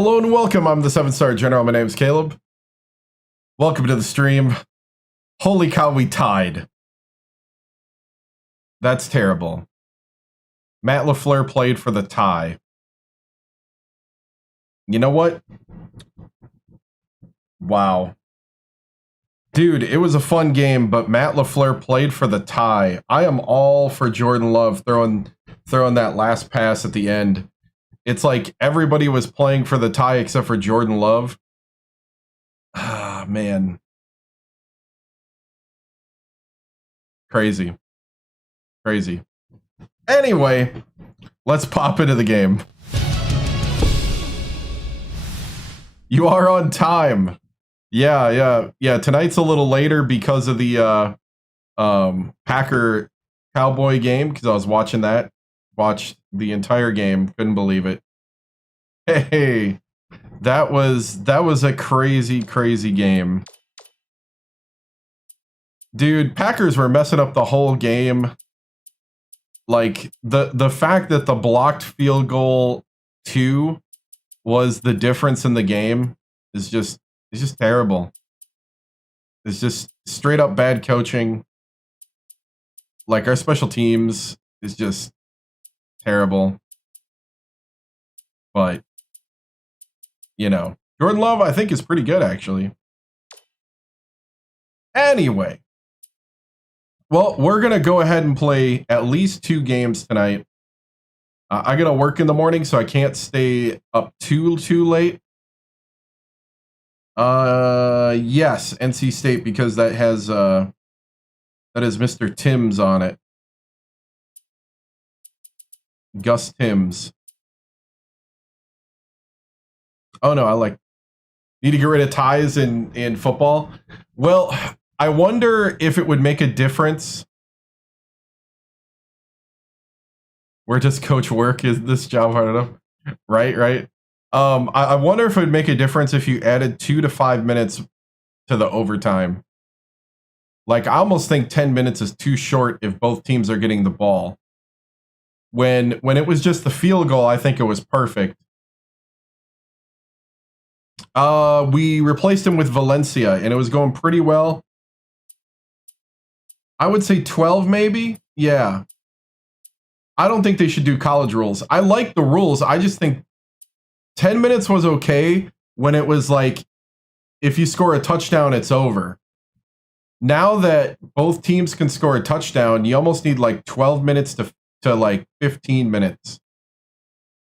Hello and welcome. I'm the 7-star general. My name is Caleb. Welcome to the stream. Holy cow, we tied. That's terrible. Matt LaFleur played for the tie. You know what? Wow. Dude, it was a fun game, but Matt LaFleur played for the tie. I am all for Jordan Love throwing that last pass at the end. It's like everybody was playing for the tie except for Jordan Love. Ah, man. Crazy. Crazy. Anyway, let's pop into the game. You are on time. Yeah. Tonight's a little later because of the Packer Cowboy game, because I was watching that. Watched the entire game. Couldn't believe it. Hey, that was a crazy game. Dude, Packers were messing up the whole game. Like the fact that the blocked field goal 2 was the difference in the game is just terrible. It's just straight up bad coaching. Like our special teams is just terrible. But you know, Jordan Love I think is pretty good actually. Anyway, well, we're going to go ahead and play at least 2 games tonight. I got to work in the morning, so I can't stay up too late. Yes, NC State, because that has Mr. TImms on it. Gus TImms. Oh no, need to get rid of ties in football. Well, I wonder if it would make a difference. Where does coach work? Is this job hard enough? Right. I wonder if it would make a difference if you added 2 to 5 minutes to the overtime. Like, I almost think 10 minutes is too short if both teams are getting the ball. When it was just the field goal, I think it was perfect. We replaced him with Valencia, and it was going pretty well. I would say 12, maybe? Yeah. I don't think they should do college rules. I like the rules. I just think 10 minutes was okay when it was like, if you score a touchdown, it's over. Now that both teams can score a touchdown, you almost need like 12 minutes to like 15 minutes.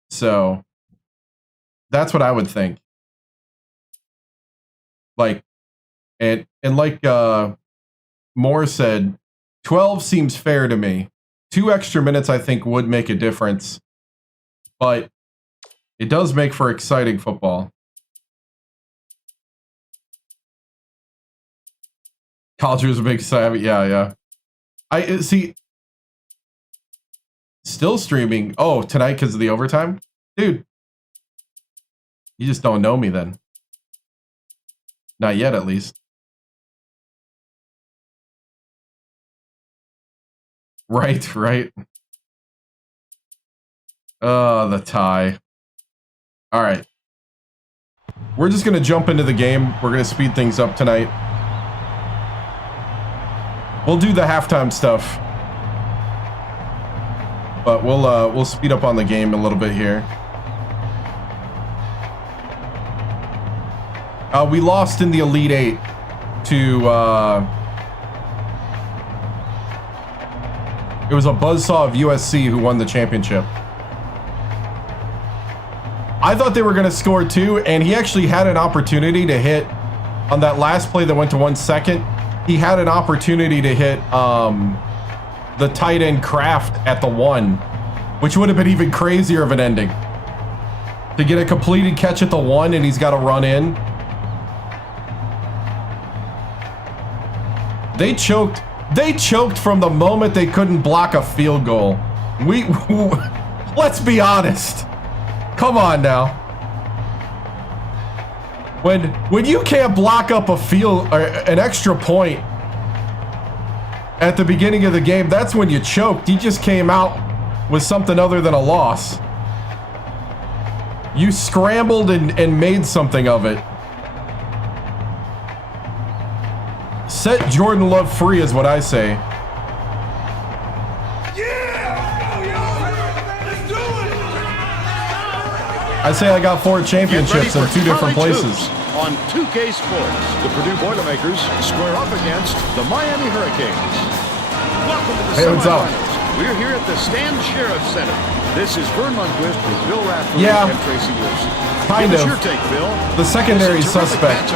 So that's what I would think. Like, and like Moore said, 12 seems fair to me. 2 extra minutes, I think, would make a difference. But it does make for exciting football. College was a big savvy. Yeah. I see. Still streaming. Oh, tonight because of the overtime? Dude. You just don't know me then. Not yet, at least. Right. The tie. All right. We're just going to jump into the game. We're going to speed things up tonight. We'll do the halftime stuff. But we'll speed up on the game a little bit here. We lost in the Elite 8 to it was a buzzsaw of USC who won the championship. I thought they were going to score 2, and he actually had an opportunity to hit on that last play that went to 1 second. He had an opportunity to hit the tight end Kraft at the 1, which would have been even crazier of an ending. To get a completed catch at the 1, and he's got to run in. They choked from the moment they couldn't block a field goal. Let's be honest. Come on now. When you can't block up a field or an extra point at the beginning of the game, that's when you choked. You just came out with something other than a loss. You scrambled and made something of it. Set Jordan Love free is what I say. I say I got 4 championships in 2 different places. On 2K Sports, the Purdue Boilermakers square up against the Miami Hurricanes. Welcome to the semifinals. We're here at the Stan Sheriff Center. This is Vern Lundquist with Bill Rafferty and Tracy Wilson. Kind of. Your take, Bill. The secondary suspect.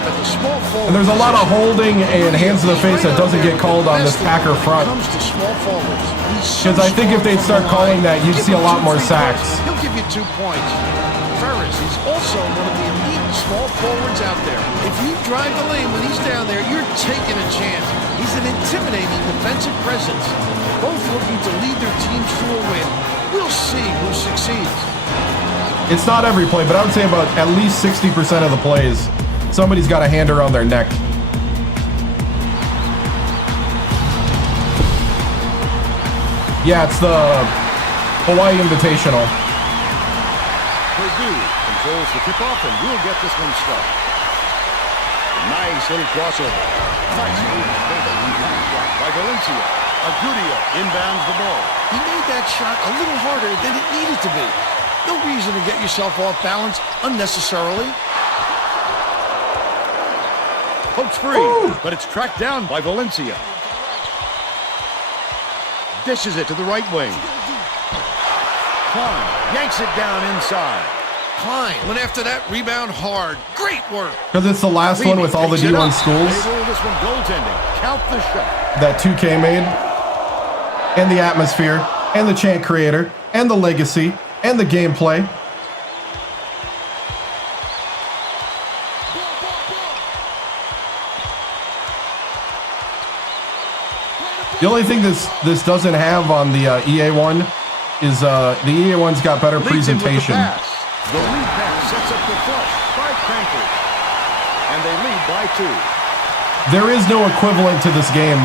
And there's a lot of holding and hands to the face that doesn't get called on this Packer front. Because I think if they'd start calling that, you'd see a lot more sacks. He'll give you 2 points. He's also one of the elite small forwards out there. If you drive the lane when he's down there, you're taking a chance. He's an intimidating defensive presence. Both looking to lead their teams to a win. We'll see who succeeds. It's not every play, but I would say about at least 60% of the plays, somebody's got a hand around their neck. Yeah, it's the Hawaii Invitational. Purdue controls the tip-off, and we'll get this one started. Nice little crossover. Nice move by Valencia. Agudio inbounds the ball. He made that shot a little harder than it needed to be. No reason to get yourself off balance unnecessarily. Pokes free, but it's tracked down by Valencia. Dishes it to the right wing. Klein yanks it down inside. Klein went after that rebound hard. Great work. Because it's the last one with all the D1 schools. They roll this one goaltending. Count the shot. That 2K made. And the atmosphere. And the chant creator. And the legacy. And the gameplay. The only thing this doesn't have on the EA one is the EA one's got better presentation. The lead pass sets up the flush by Cranford. And they lead by 2. There is no equivalent to this game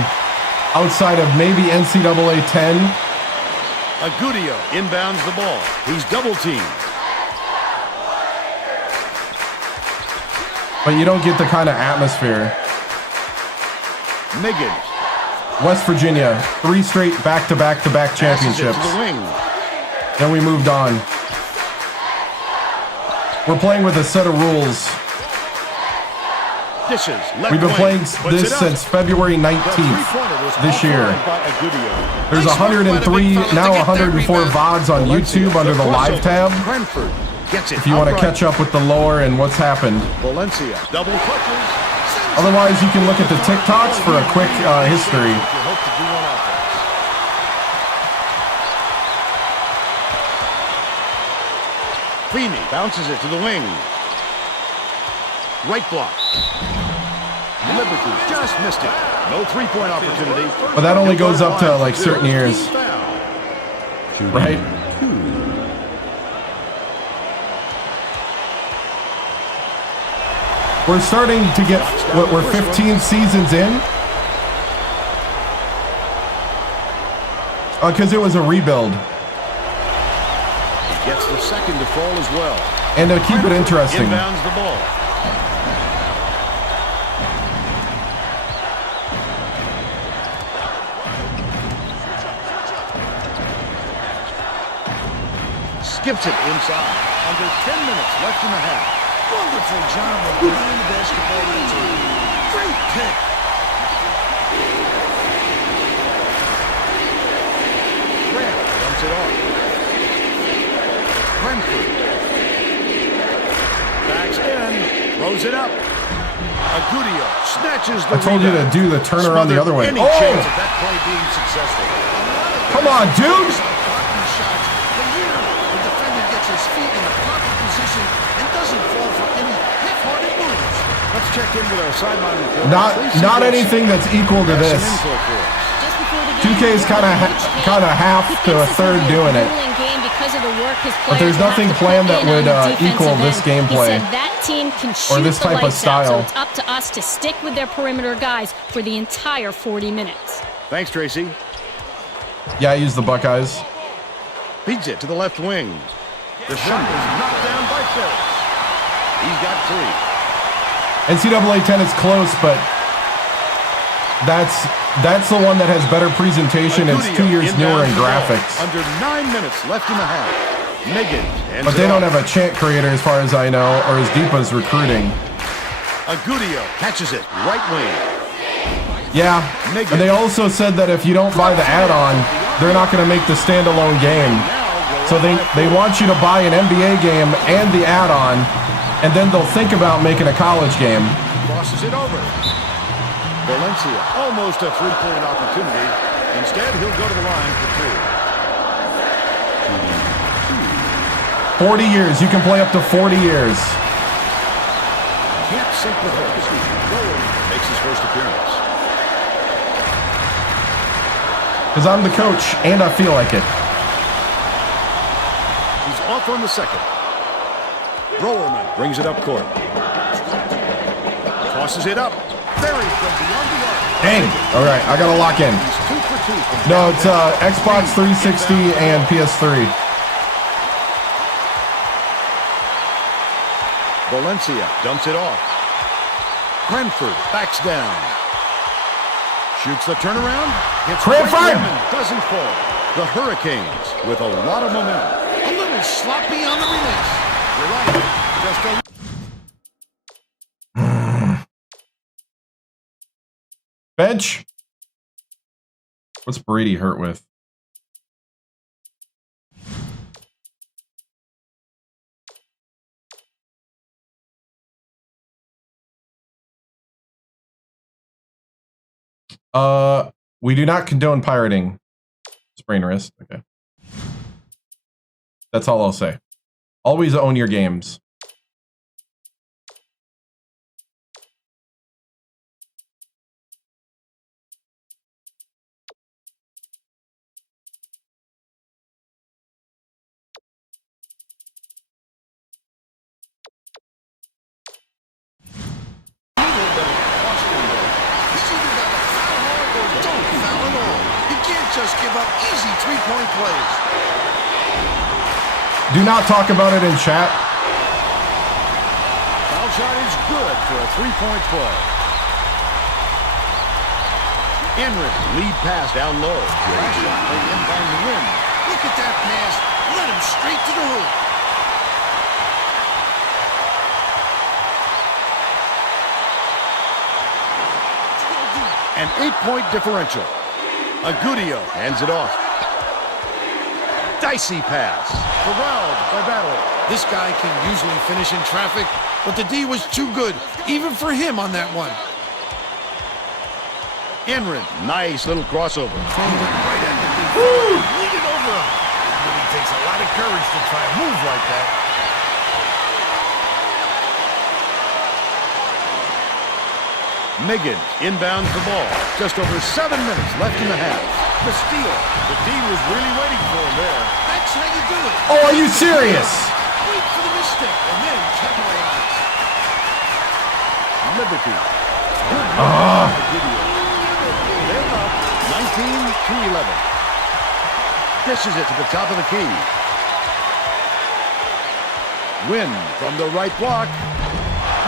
outside of maybe NCAA 10. Agudio inbounds the ball. He's double teamed. But you don't get the kind of atmosphere. Miggins. West Virginia, 3 straight back-to-back-to-back championships. Then we moved on. We're playing with a set of rules. We've been playing this since February 19th this year. There's 103, now 104 VODs on YouTube under the live tab. If you want to catch up with the lore and what's happened. Otherwise, you can look at the TikToks for a quick history. Feeney bounces it to the wing. Right block. Liberty just missed it. No 3-point opportunity. But that only goes up to like certain years. Right? We're starting to get what we're 15 seasons in. Because it was a rebuild. He gets the second to fall as well. And to keep it interesting. Inbounds the ball. Skips it inside. Under 10 minutes left in the half. Wonderful job of playing the basketball to the team. Great pick. Grant dumps it off. Brentford. Backs in. Throws it up. Agudio snatches the I told you to do the turnaround the other way. Any chance of that play being successful. Come on, dude. Let's check in with our sideline report. Not anything that's equal to this. 2K is kind of half to a third doing it. But there's nothing planned that would equal this gameplay or this type of style. So it's up to us to stick with their perimeter guys for the entire 40 minutes. Thanks, Tracy. Yeah, I use the Buckeyes. Feeds it to the left wing. The shot is knocked down by Phillips. He's got 3. NCAA 10 is close, but that's the one that has better presentation. It's 2 years newer in graphics. Under 9 minutes left in the half. Megan. But they don't have a chant creator as far as I know, or as deep as recruiting. Agudio catches it, right wing. Yeah, and they also said that if you don't buy the add-on, they're not going to make the standalone game. So they want you to buy an NBA game and the add-on, and then they'll think about making a college game. Crosses it over. Valencia, almost a three-point opportunity. Instead, he'll go to the line for 2. 40 years. You can play up to 40 years. Can't sink the hose. Bowen makes his first appearance. Because I'm the coach, and I feel like it. He's off on the second. Browerman brings it up court. Tosses it up. Buried from beyond the arc. Dang. All right, I got to lock in. He's 2 for 2 from No, it's Xbox 360 and PS3. Valencia dumps it off. Cranford backs down. Shoots the turnaround. Cranford doesn't fall. The Hurricanes with a lot of momentum. A little sloppy on the release. You're right. Just a bench. What's Brady hurt with? We do not condone pirating. Sprain wrist. Okay. That's all I'll say. Always own your games. Just give up easy three-point plays. Do not talk about it in chat. Foul shot is good for a three-point play. Enric, lead pass down low. Great shot for the inbound to win. Look at that pass. Let him straight to the hoop. An 8-point differential. Agudio hands it off. Dicey pass. Corralled by Battle. This guy can usually finish in traffic, but the D was too good, even for him on that one. Enric, nice little crossover. Right at the defense. Lead it over him. It really takes a lot of courage to try a move like that. Megan inbounds the ball. Just over 7 minutes left in the half. The steal. The D was really waiting for him there. That's how you do it. Oh, are you serious? Wait for the misstep and then capitalize. Liberty. They're up 19-11. Dishes it to the top of the key. Win from the right block.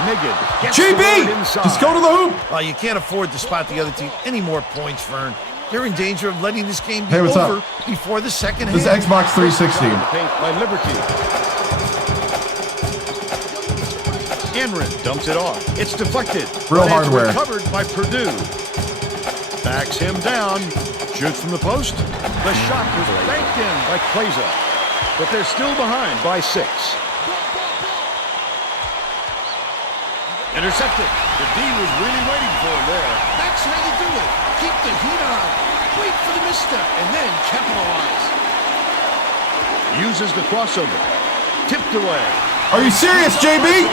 Megan gets GB! Just go to the hoop! Well, you can't afford to spot the other team any more points, Vern. They're in danger of letting this game be Hey, what's over up? before the second This is half. Xbox 360. Paint by Liberty. Enric dumps it off. It's deflected. Real but hardware. It's recovered by Purdue. Backs him down. Shoots from the post. The shot was banked in by Kleza. But they're still behind by 6. Intercepted. The D was really waiting for him there. That's how you do it. Keep the heat on. Wait for the misstep and then capitalize. Uses the crossover. Tipped away. Are you serious, JB?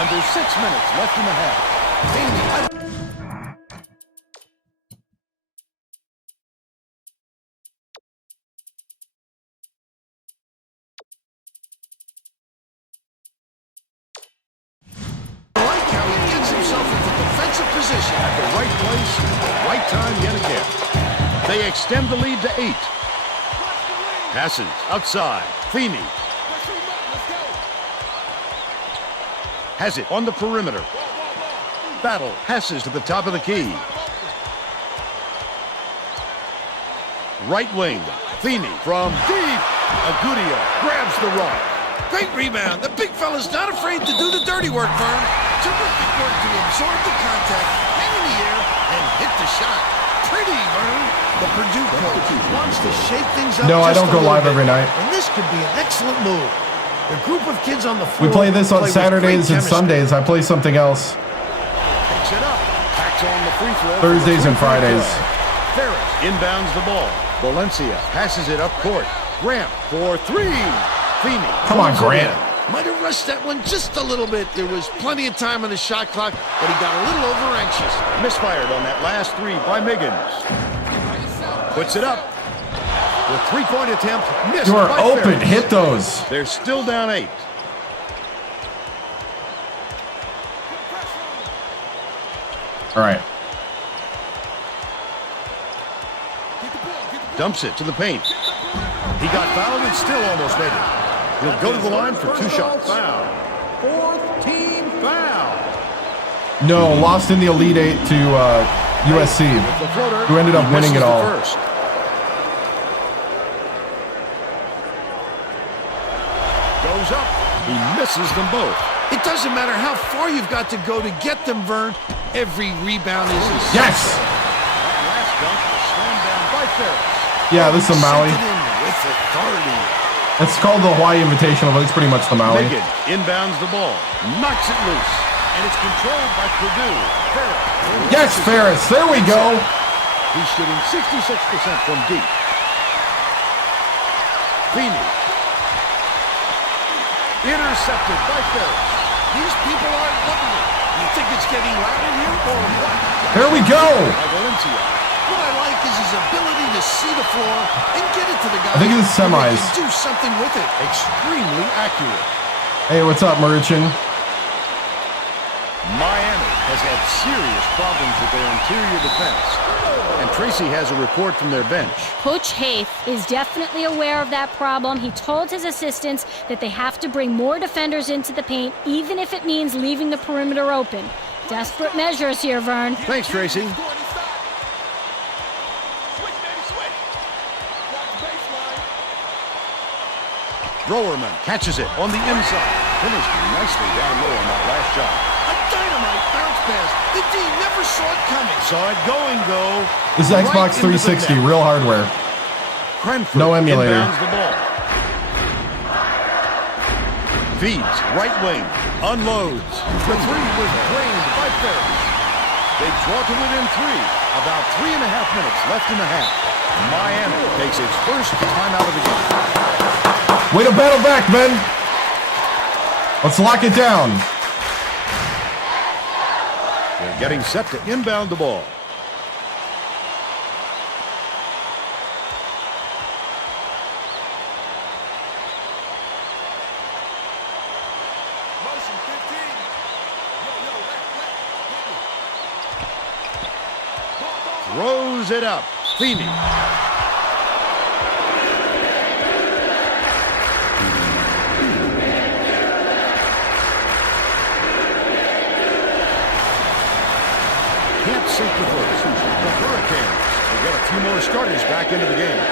Under 6 minutes left in the half. Position. At the right place, right time yet again. They extend the lead to 8. Passes outside. Feeney. has it on the perimeter. Battle passes to the top of the key. Right wing, Feeney from deep. Agudia grabs the rock. Great rebound. The big fella's not afraid to do the dirty work, Vern. Terrific work to absorb the contact, hang in the air, and hit the shot. Pretty, Vern. The Purdue coach wants to shake things up. No, I don't go live every night. And this could be an excellent move. The group of kids on the floor. We play this on Saturdays and Sundays. I play something else. Picks it up. Backs on the free throw. Thursdays and Fridays. Ferris inbounds the ball. Valencia passes it up court. Grant for three. Feeney. Come on, Grant. Might have rushed that one just a little bit. There was plenty of time on the shot clock, but he got a little over anxious. Misfired on that last three by Miggins. Puts it up. The three-point attempt missed. You are by open. Ferris. Hit those. They're still down 8. All right. Dumps it to the paint. He got fouled and still almost made it. He'll go to the line for 2 shots. Foul. 4th team foul. No, lost in the Elite Eight to USC, who ended up winning it all. First. Goes up. He misses them both. It doesn't matter how far you've got to go to get them, Vern. Every rebound is essential. Yes. That last dunk was slammed down by Ferris. Yeah, this is a Maui. Sent it in with authority. It's called the Hawaii Invitational, but it's pretty much the Maui. Miggins inbounds the ball. Knocks it loose. And it's controlled by Purdue. Ferris. Yes, Ferris. There we go. He's shooting 66% from deep. Feeney. Intercepted by Ferris. These people aren't loving it. You think it's getting louder here or what? There we go. By Valencia. What I like is his ability to see the floor and get it to the guy. I think it's where semis. they can do something with it. Extremely accurate. Hey, what's up, Merchin? Miami has had serious problems with their interior defense. And Tracy has a report from their bench. Coach Haith is definitely aware of that problem. He told his assistants that they have to bring more defenders into the paint, even if it means leaving the perimeter open. Desperate measures here, Vern. Thanks, Tracy. Rowerman catches it on the inside. Finished nicely down low on that last shot. A dynamite bounce pass. The D never saw it coming. Saw it going, though. This is Xbox 360, real hardware. Cranford No emulator. inbounds the ball. Feeds right wing. Unloads. The three was drained by Ferris. They draw to within 3. About 3.5 minutes left in the half. Miami takes its first timeout of the game. Way to battle back, men. Let's lock it down. They're getting set to inbound the ball. Motion 15. Throws it up. Feeney. Can't sink the first. The Hurricanes will get a few more starters back into the game.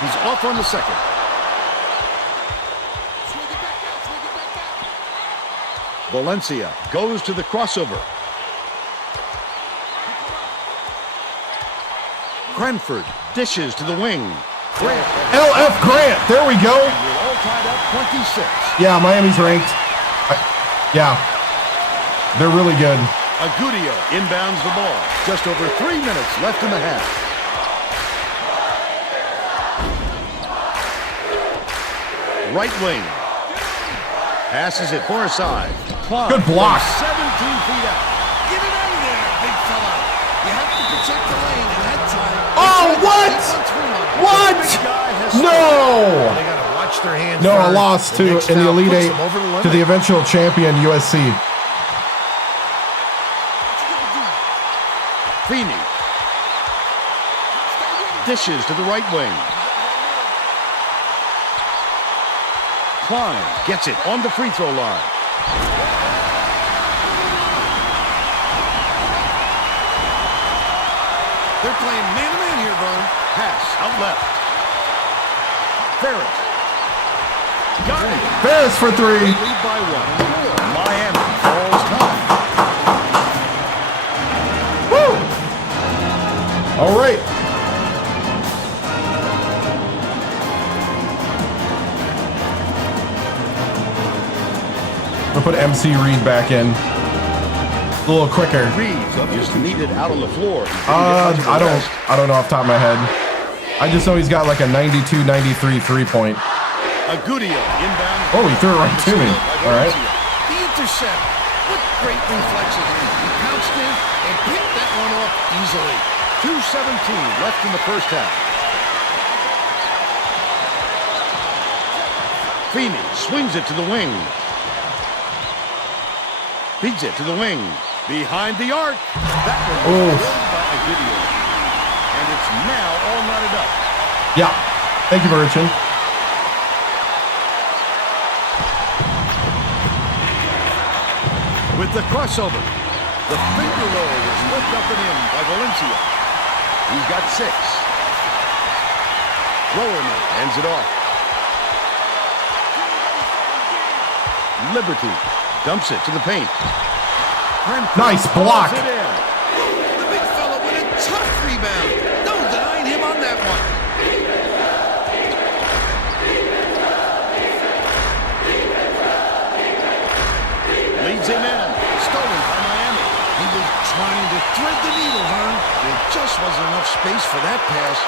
He's off on the second. Valencia goes to the crossover. Cranford dishes to the wing. Grant. LF Grant. There we go. We're all tied up 26. Yeah, Miami's ranked. Yeah. They're really good. Agudia inbounds the ball. Just over 3 minutes left in the half. Right wing. Passes it far side. Good block. 17 feet out. Get it out of there, big fella. You have to protect the lane, and that time. Oh, what? What? No. They got to watch their hands. No, a Vern. loss The to next in the foul Elite puts Eight them over the limit. to the eventual champion USC. Feeney. dishes to the right wing. Klein gets it on the free throw line. They're playing man-to-man here, Vern. Pass out left. Ferris. Got it. Ferris for 3. Lead by 1. Miami falls time. Woo! All right. We'll put MC Reed back in. A little quicker. Reed is needed out on the floor. I don't know off the top of my head. I just know he's got like a 92, 93 3-point. Agudia inbound. Oh, he threw it right to me. All right. The intercept. What great reflexes. He pounced in and picked that one off easily. 2:17 left in the first half. Feeney swings it to the wing. Feeds it to the wing. Behind the arc. That one was drilled by Agudia. And it's now all knotted up. Yeah. Thank you, Merchant. With the crossover. The finger roll is whipped up and in by Valencia. He's got 6. Rowerman ends it off. Liberty dumps it to the paint. Nice block. The big fella with a tough rebound. No denying him on that one. Leads him in. Stolen by Miami. He was trying to thread the needle, Vern. There just wasn't enough space for that pass.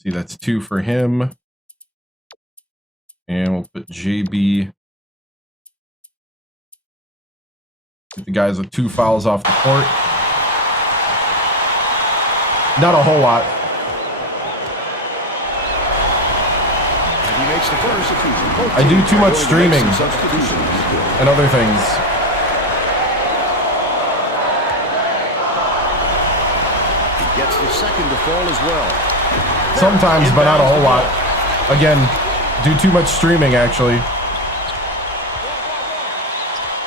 See, that's 2 for him. And we'll put JB. Get the guys with 2 fouls off the court. Not a whole lot. And he makes the first. I do too much streaming and other things. He gets the second to fall as well. Sometimes, but not a whole lot. Again, do too much streaming, actually.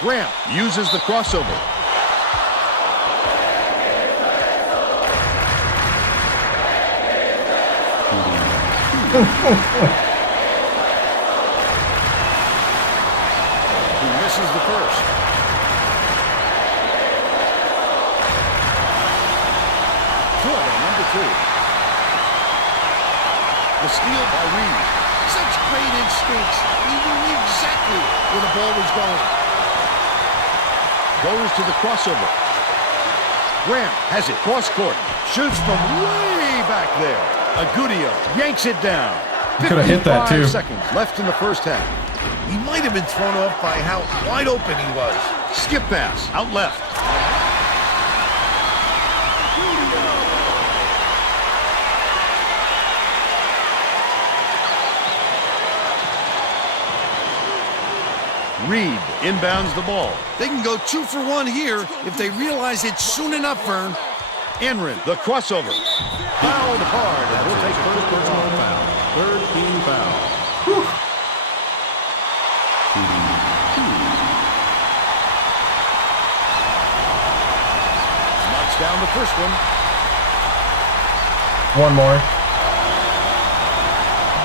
Grant uses the crossover. He misses the first. Good on number 2. The steal by Reed. Such great instincts. He knew exactly where the ball was going. Goes to the crossover. Grant has it cross court. Shoots from way back there. Agudia yanks it down. Could have hit that too. 55 seconds left in the first half. He might have been thrown off by how wide open he was. Skip pass out left. Reed inbounds the ball. They can go 2 for 1 here if they realize it soon enough, Vern. Enrin, the crossover. Fouled hard, and we'll take first personal foul. Third team foul. Knocks down the first one. One more.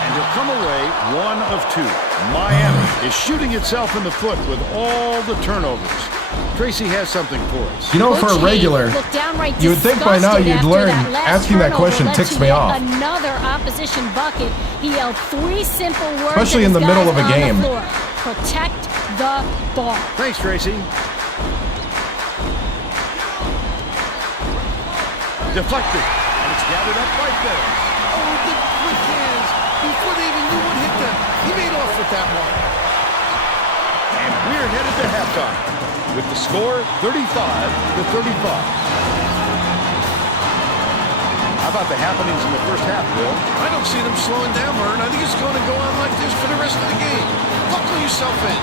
And he'll come away 1 of 2. Miami is shooting itself in the foot with all the turnovers. Tracy has something for us. You know, for a regular, you would think by now you'd learn asking that question ticks me off. Another opposition bucket. He yelled 3 simple words. Especially in the middle of a game. Protect the ball. Thanks, Tracy. Deflected. And it's gathered up right there. Oh, the quick hands. Before they even knew what hit them, he made off with that one. And we're headed to halftime with the score 35-35. How about the happenings in the first half, Bill? I don't see them slowing down, Vern. I think it's going to go on like this for the rest of the game. Buckle yourself in.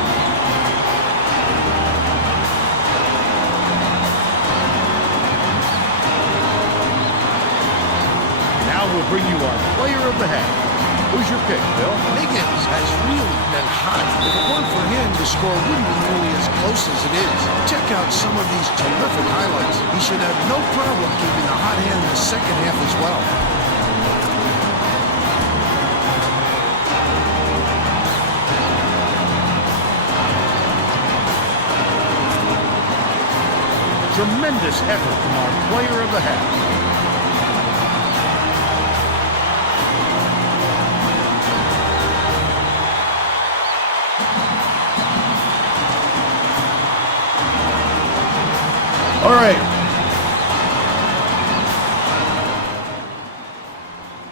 Now we'll bring you our player of the half. Who's your pick, Bill? Miggins has really been hot. If it weren't for him, the score wouldn't be nearly as close as it is. Check out some of these terrific highlights. He should have no problem keeping the hot hand in the second half as well. Tremendous effort from our player of the half. All right.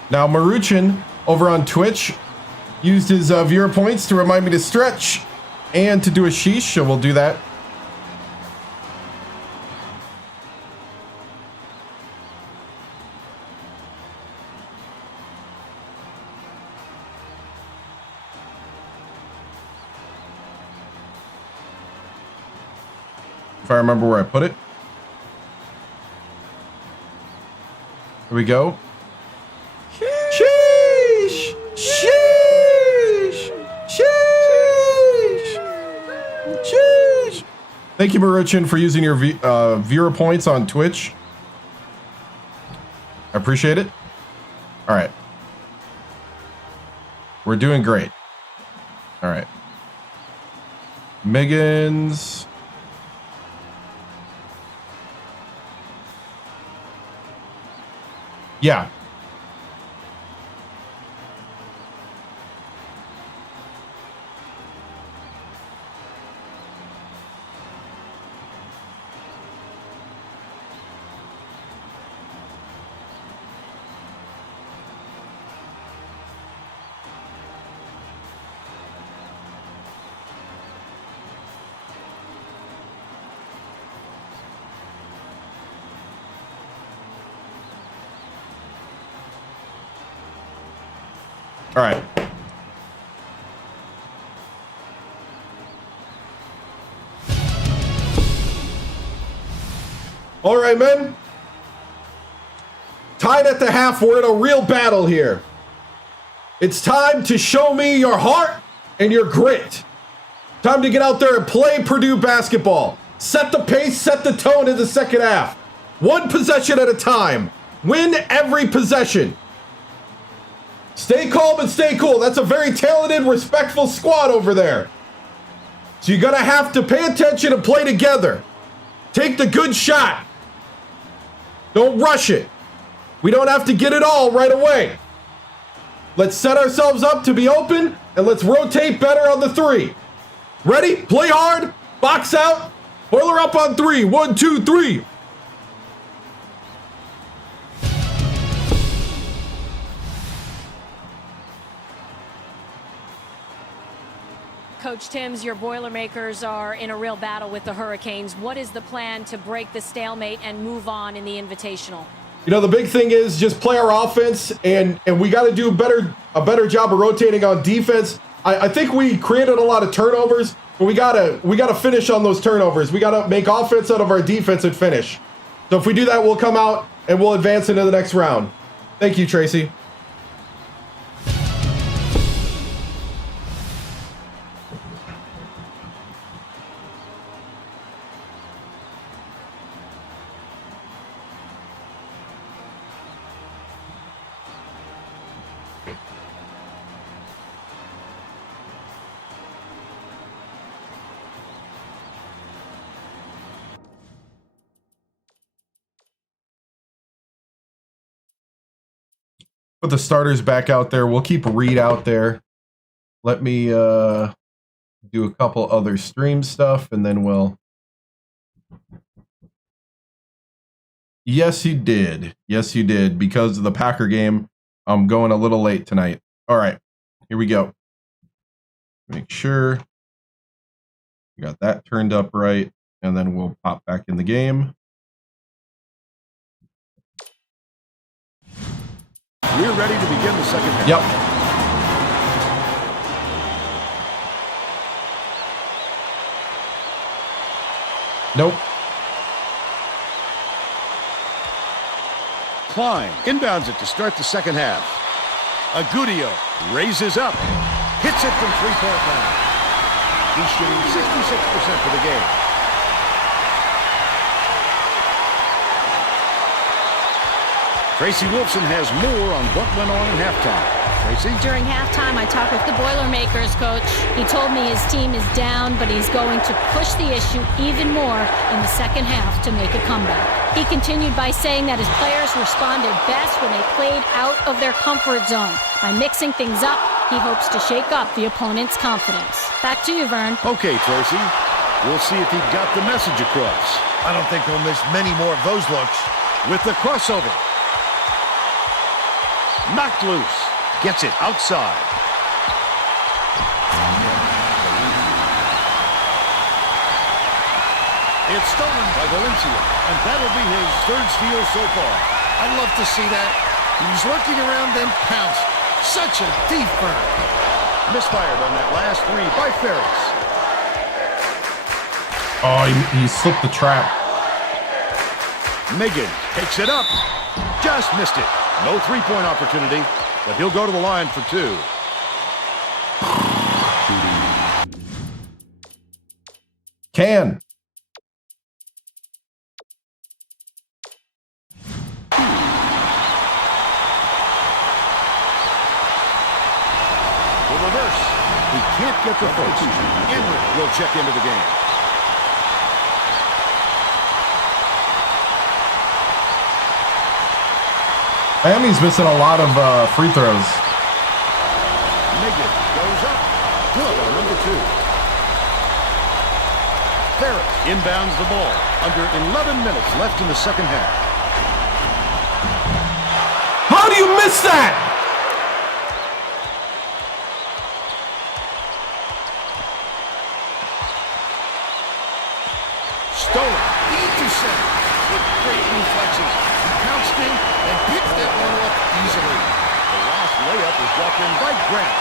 Now, Maruchin over on Twitch used his viewer points to remind me to stretch and to do a sheesh, so we'll do that. If I remember where I put it. Here we go. Sheesh! Sheesh! Sheesh! Sheesh! Thank you, Maruchin, for using your viewer points on Twitch. I appreciate it. All right. We're doing great. All right. Miggins. Yeah. All right. All right, men. Tied at the half, we're in a real battle here. It's time to show me your heart and your grit. Time to get out there and play Purdue basketball. Set the pace, set the tone in the second half. One possession at a time. Win every possession. Stay calm and stay cool. That's a very talented, respectful squad over there. So you're going to have to pay attention and play together. Take the good shot. Don't rush it. We don't have to get it all right away. Let's set ourselves up to be open, and let's rotate better on the three. Ready? Play hard. Box out. Boiler up on three. 1, 2, 3. Coach Tims, your Boilermakers are in a real battle with the Hurricanes. What is the plan to break the stalemate and move on in the Invitational? You know, the big thing is just play our offense, and we got to do a better job of rotating on defense. I think we created a lot of turnovers, but we gotta finish on those turnovers. We gotta make offense out of our defense and finish. So if we do that, we'll come out and we'll advance into the next round. Thank you, Tracy. Put the starters back out there. We'll keep Reed out there. Let me do a couple other stream stuff, and then we'll... Yes, you did. Yes, you did. Because of the Packer game, I'm going a little late tonight. All right, here we go. Make sure we got that turned up right, and then we'll pop back in the game. We're ready to begin the second half. Yep. Nope. Klein inbounds it to start the second half. Agudio raises up. Hits it from three-point line. He's shooting 66% for the game. Tracy Wolfson has more on what went on in halftime. Tracy? During halftime, I talked with the Boilermakers coach. He told me his team is down, but he's going to push the issue even more in the second half to make a comeback. He continued by saying that his players responded best when they played out of their comfort zone. By mixing things up, he hopes to shake up the opponent's confidence. Back to you, Vern. Okay, Tracy. We'll see if he got the message across. I don't think he'll miss many more of those looks. With the crossover. Knocked loose. Gets it outside. It's stolen by Valencia, and that'll be his third steal so far. I'd love to see that. He's lurking around, then pounced. Such a thief, Vern. Misfired on that last three by Ferris. Oh, he slipped the trap. Megan takes it up. Just missed it. No three-point opportunity, but he'll go to the line for two. Can. The reverse. He can't get the first. Enric will check into the game. Miami's missing a lot of free throws. Megan goes up. Good on number two. Ferris inbounds the ball. Under 11 minutes left in the second half. How do you miss that? Stolen. The intercept. With great reflexes. He pounced in and picked that one up easily. The last layup was dropped in by Grant.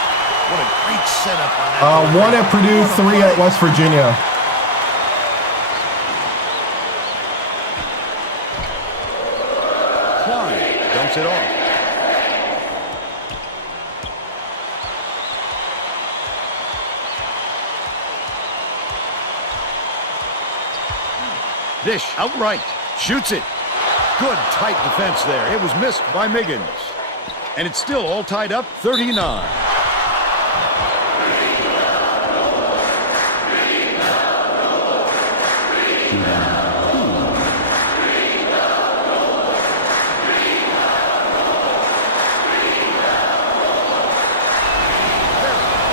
What a great setup on that. One at Purdue, three at West Virginia. Klein dumps it off. Dish outright. Shoots it. Good tight defense there. It was missed by Miggins. And it's still all tied up, 39.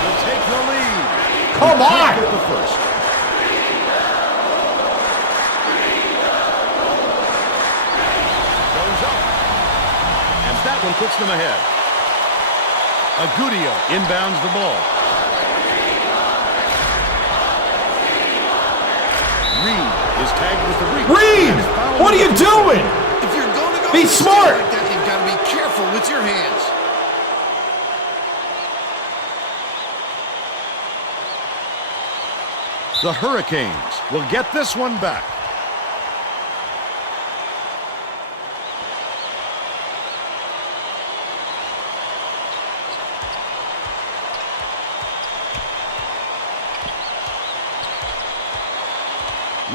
Will take the lead. Come on! Get the first. That one puts them ahead. Agudio inbounds the ball. Reed is tagged with the reach. Reed! What are you doing? If you're going to go Be smart! like that, you've got to be careful with your hands. The Hurricanes will get this one back.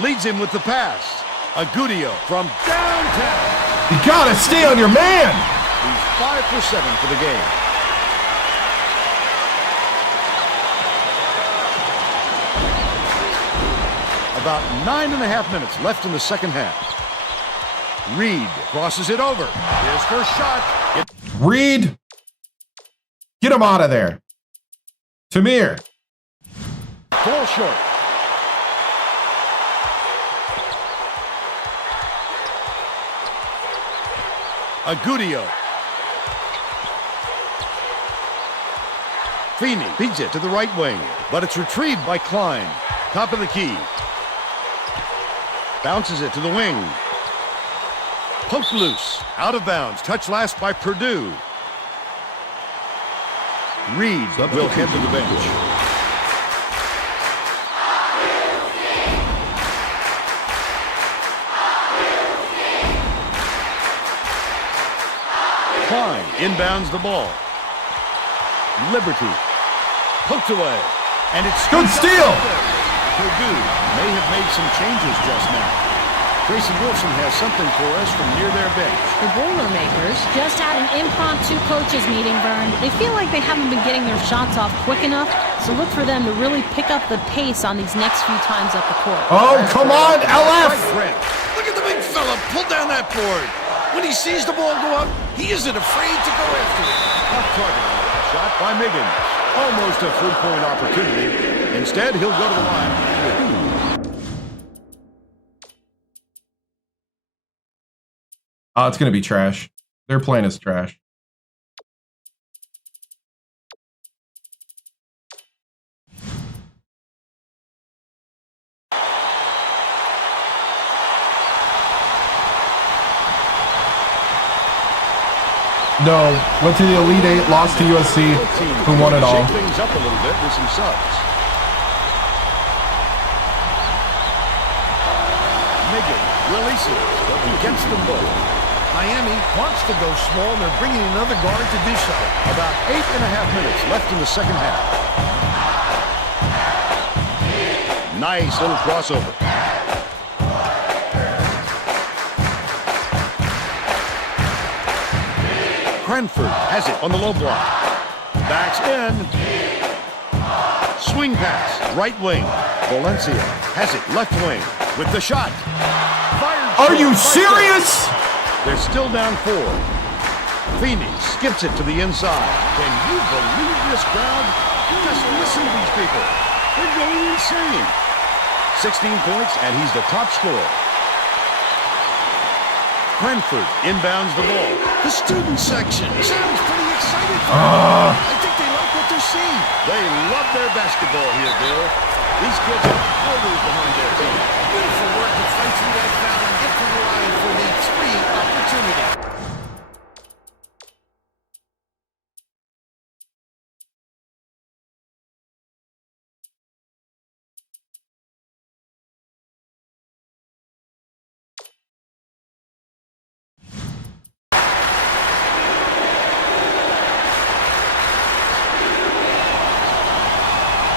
Leads him with the pass. Agudio from downtown. You gotta stay on your man. He's 5 for 7 for the game. About 9.5 minutes left in the second half. Reed crosses it over. His first shot. Reed, get him out of there. Tamir. Ball short. Agudio. Feeney feeds it to the right wing, but it's retrieved by Klein. Top of the key. Bounces it to the wing. Poked loose. Out of bounds. Touch last by Purdue. Reed will head to the bench. inbounds the ball. Liberty. Poked away. And it's Good steal! Purdue may have made some changes just now. Tracy Wilson has something for us from near their bench. The Boilermakers Just had an impromptu coaches meeting, Vern. they feel like they haven't been getting their shots off quick enough, so look for them to really pick up the pace on these next few times up the court. Oh, come on, LF! Brent. Look at the big fella pull down that board. When he sees the ball go up, he isn't afraid to go after it. Tough target on that shot by Miggins. Almost a three-point opportunity. Instead, he'll go to the line. Oh, it's going to be trash. Their plan is trash. No, went to the Elite Eight, lost to USC, who won it all. Shake things up a little bit with some subs. Miggins releases, but he gets them both. Miami wants to go small, and they're bringing another guard to do so. About 8.5 minutes left in the second half. Nice little crossover. Cranford has it on the low block. Backs in. Swing pass, right wing. Valencia has it left wing with the shot. Fired Are you short by serious? They're still down 4. Feeney skips it to the inside. Can you believe this crowd? Just listen to these people. They're going insane. 16 points, and he's the top scorer. Cranford inbounds the ball. The student section sounds pretty excited for them. I think they like what they're seeing. They love their basketball here, Bill. These kids are always behind their team. Beautiful work to fight through that foul and get to the line for the 3 opportunity.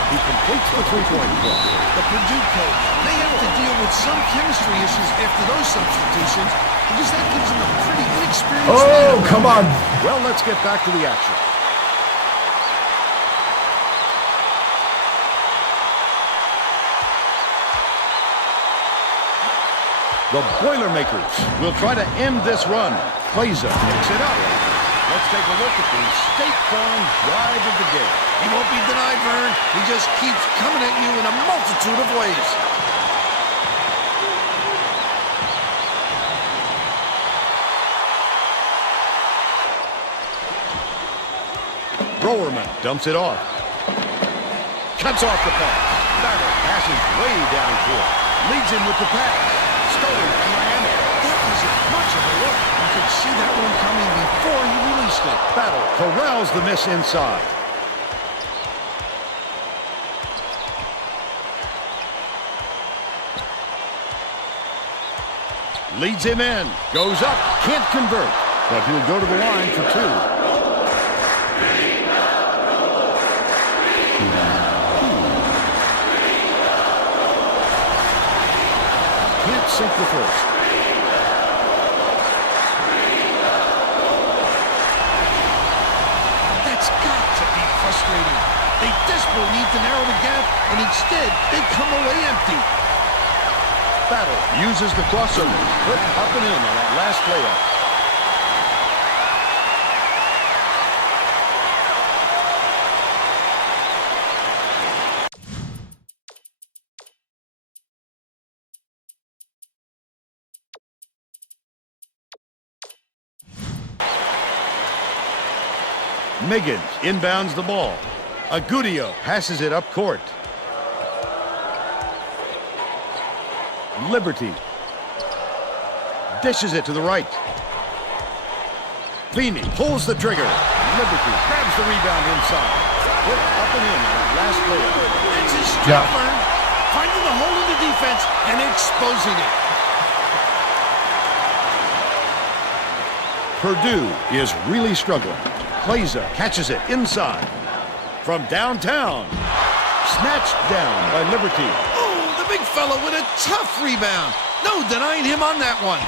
He completes the three-point play. The Purdue coach may have to deal with some chemistry issues after those substitutions because that gives them a pretty inexperienced Oh, lineup. come on. Well, let's get back to the action. The Boilermakers will try to end this run. Plaza picks it up. Let's take a look at the State Farm drive of the game. He won't be denied, Vern. He just keeps coming at you in a multitude of ways. Browerman dumps it off. Cuts off the pass. Battle passes way down court. Leads him with the pass. Stolen from Miami. That wasn't much of a look. You could see that one coming before he released it. Battle corrals the miss inside. Leads him in. Goes up. Can't convert. But he'll go to the line for 2. Can't sink the first. That's got to be frustrating. They desperately need to narrow the gap, and instead, they come away empty. Battle uses the crossover. Put up and in on that last layup. Miggins inbounds the ball. Agudio passes it up court. Liberty dishes it to the right. Feeney pulls the trigger. Liberty grabs the rebound inside. Put up and in on that last layup. That's his strength, Vern. Finding the hole in the defense and exposing it. Purdue is really struggling. Klaiza catches it inside. From downtown. Snatched down by Liberty. Oh, the big fella with a tough rebound. No denying him on that one.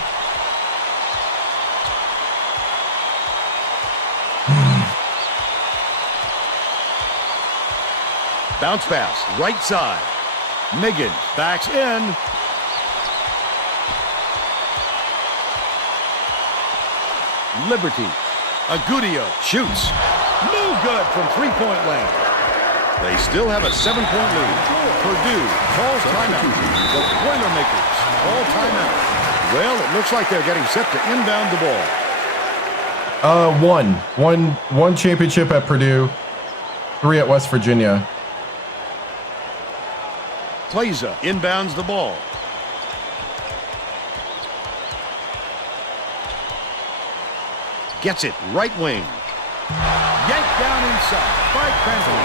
Bounce pass, right side. Miggins backs in. Liberty. Agudio shoots. No good from three-point land. They still have a 7-point lead. Purdue calls timeout. The Boilermakers call timeout. Well, it looks like they're getting set to inbound the ball. One championship at Purdue, 3 at West Virginia. Klaiza inbounds the ball. Gets it right wing. Yanked down inside by Cranford.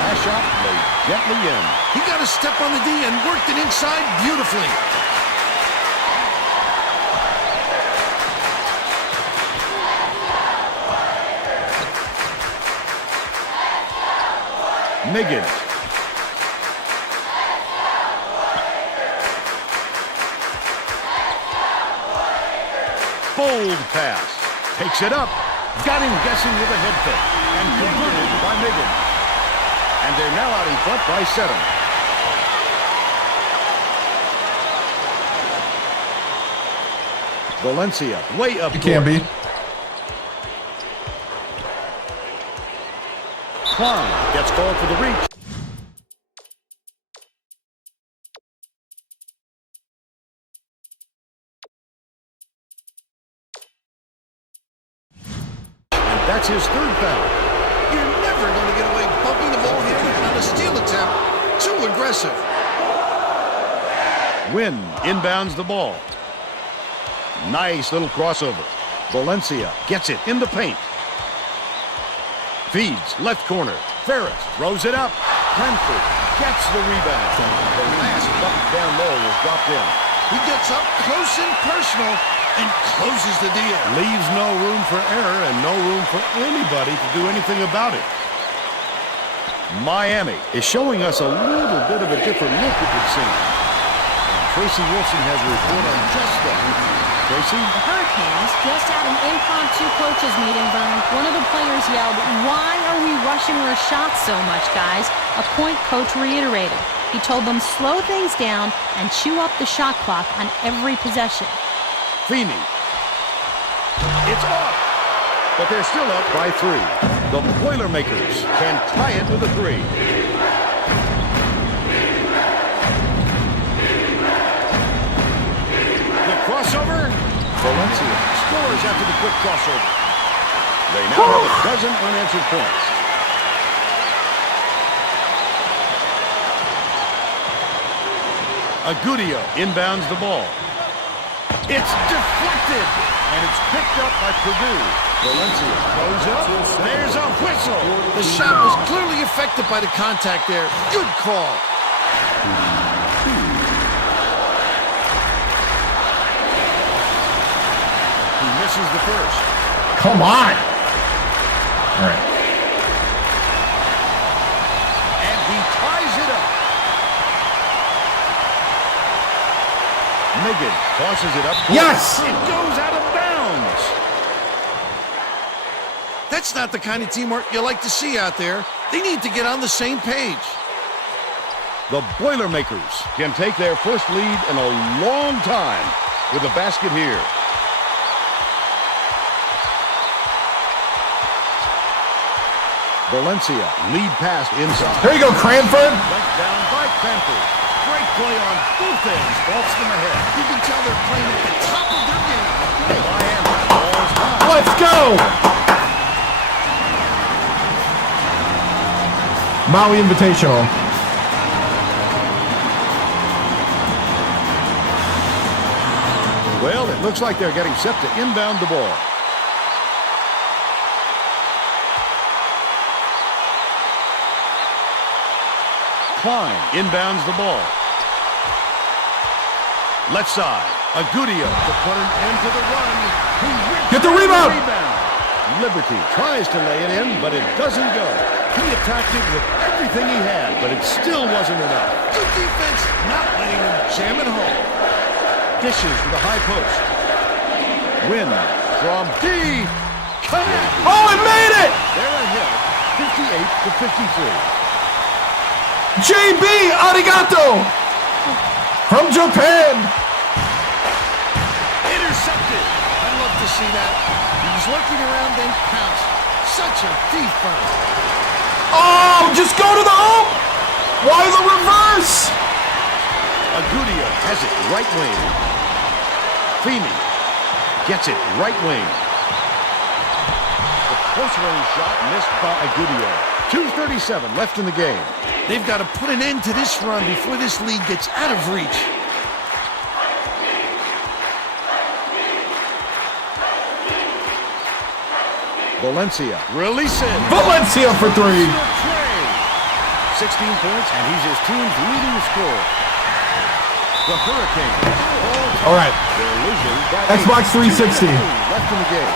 That shot laid gently in. He got a step on the D and worked it inside beautifully. Miggins. Bold pass. Takes it up. Got him guessing with a head fake. And converted by Miggins. And they're now out in front by 7. Valencia way up. It can be. Klein gets called for the reach. And that's his 3rd foul. You're never going to get away bumping the ball handler on a steal attempt. Too aggressive. Wynn inbounds the ball. Nice little crossover. Valencia gets it in the paint. Feeds left corner. Ferris throws it up. Cranford gets the rebound. The last bucket down low was dropped in. He gets up close and personal and closes the deal. Leaves no room for error and no room for anybody to do anything about it. Miami is showing us a little bit of a different look, it would seem. And Tracy Wilson has a report on just that. Tracy? The Hurricanes just had an impromptu coaches meeting, Vern. One of the players yelled, "Why are we rushing our shots so much, guys?" A point coach reiterated. He told them slow things down and chew up the shot clock on every possession. Feeney. It's off. But they're still up by 3. The Boilermakers can tie it with a 3. The crossover. Valencia scores after the quick crossover. They now have a dozen unanswered points. Agudio inbounds the ball. It's deflected, and it's picked up by Purdue. Valencia goes up. There's a whistle. The shot was clearly affected by the contact there. Good call. He misses the first. Come on. All right. And he ties it up. Miggins tosses it up. Yes! It goes out of bounds. That's not the kind of teamwork you like to see out there. They need to get on the same page. The Boilermakers can take their first lead in a long time with a basket here. Valencia lead pass inside. There you go, Cranford. Went down by Cranford. Great play on both ends. Vaults them ahead. You can tell they're playing at the top of their game. Miami falls high. Let's go. Maui Invitational. Well, it looks like they're getting set to inbound the ball. Klein inbounds the ball. Left side, Agudio to put an end to the run. He rips Get the rebound. Liberty tries to lay it in, but it doesn't go. He attacked it with everything he had, but it still wasn't enough. Good defense, not letting him jam it home. Dishes to the high post. Win from D. Connect. Oh, it made it! They're ahead, 58-53. JB Arigato from Japan. Intercepted. I'd love to see that. He was lurking around, then pounced. Such a thief burn. Oh, just go to the hoop. Why the reverse? Agudia has it right wing. Feeney gets it right wing. The close range shot missed by Agudia. 2:37 left in the game. They've got to put an end to this run before this lead gets out of reach. Valencia releases. Valencia for 3. 16 points, and he's his team's leading scorer. The Hurricanes. All right. They're losing by Xbox 360. 2:15 left in the game.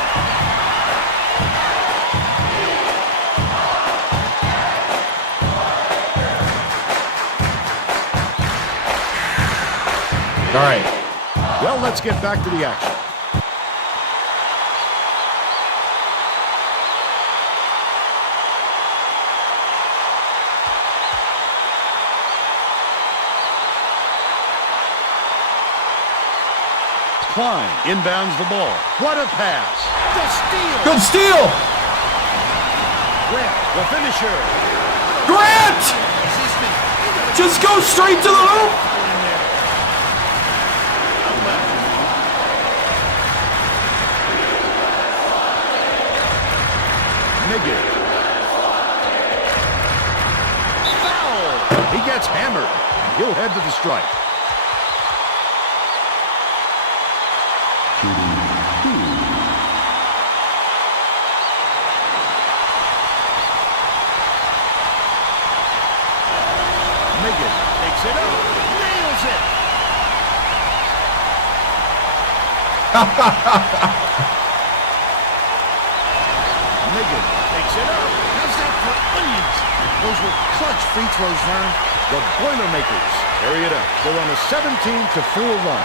All right. Well, let's get back to the action. Klein inbounds the ball. What a pass. The steal. Good steal. Grant, the finisher. Grant! Just go straight to the hoop. Miggett. Foul. He gets hammered. He'll head to the strike. Miggett takes it up, nails it. Miggett takes it up. How's that for onions? Those were clutch free throws, Vern. The Boilermakers carry it up. They're on a 17-4 run.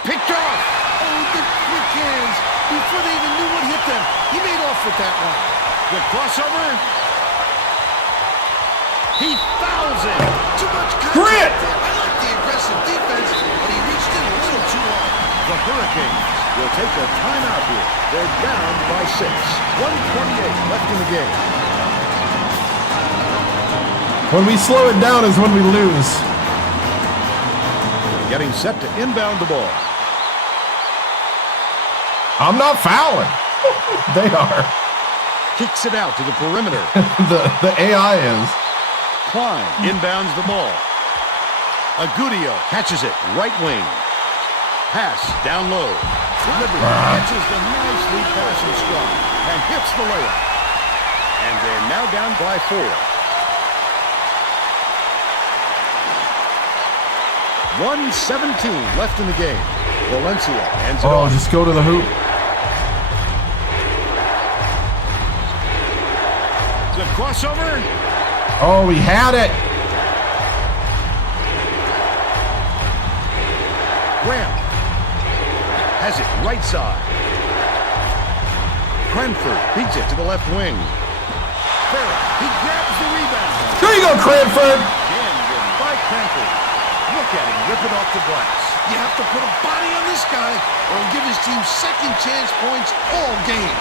Picked off. Oh, the quick hands. Before they even knew what hit them, he made off with that one. The crossover. He fouls it. Too much contact. Grant! I like the aggressive defense, but he reached in a little too hard. The Hurricanes will take a timeout here. They're down by 6. 1:28 left in the game. When we slow it down is when we lose. Getting set to inbound the ball. I'm not fouling. They are. Kicks it out to the perimeter. The AI is. Klein inbounds the ball. Agudio catches it right wing. Pass down low. Liberty catches the nicely passing strike and hits the layup. And they're now down by 4. 1:17 left in the game. Valencia ends it Oh, off. just go to the hoop. The crossover. Oh, we had it. Graham has it right side. Cranford beats it to the left wing. Ferris, he grabs the rebound. There you go, Cranford. Jammed in by Cranford. Look at him rip it off the glass. You have to put a body on this guy or he'll give his team second chance points all game.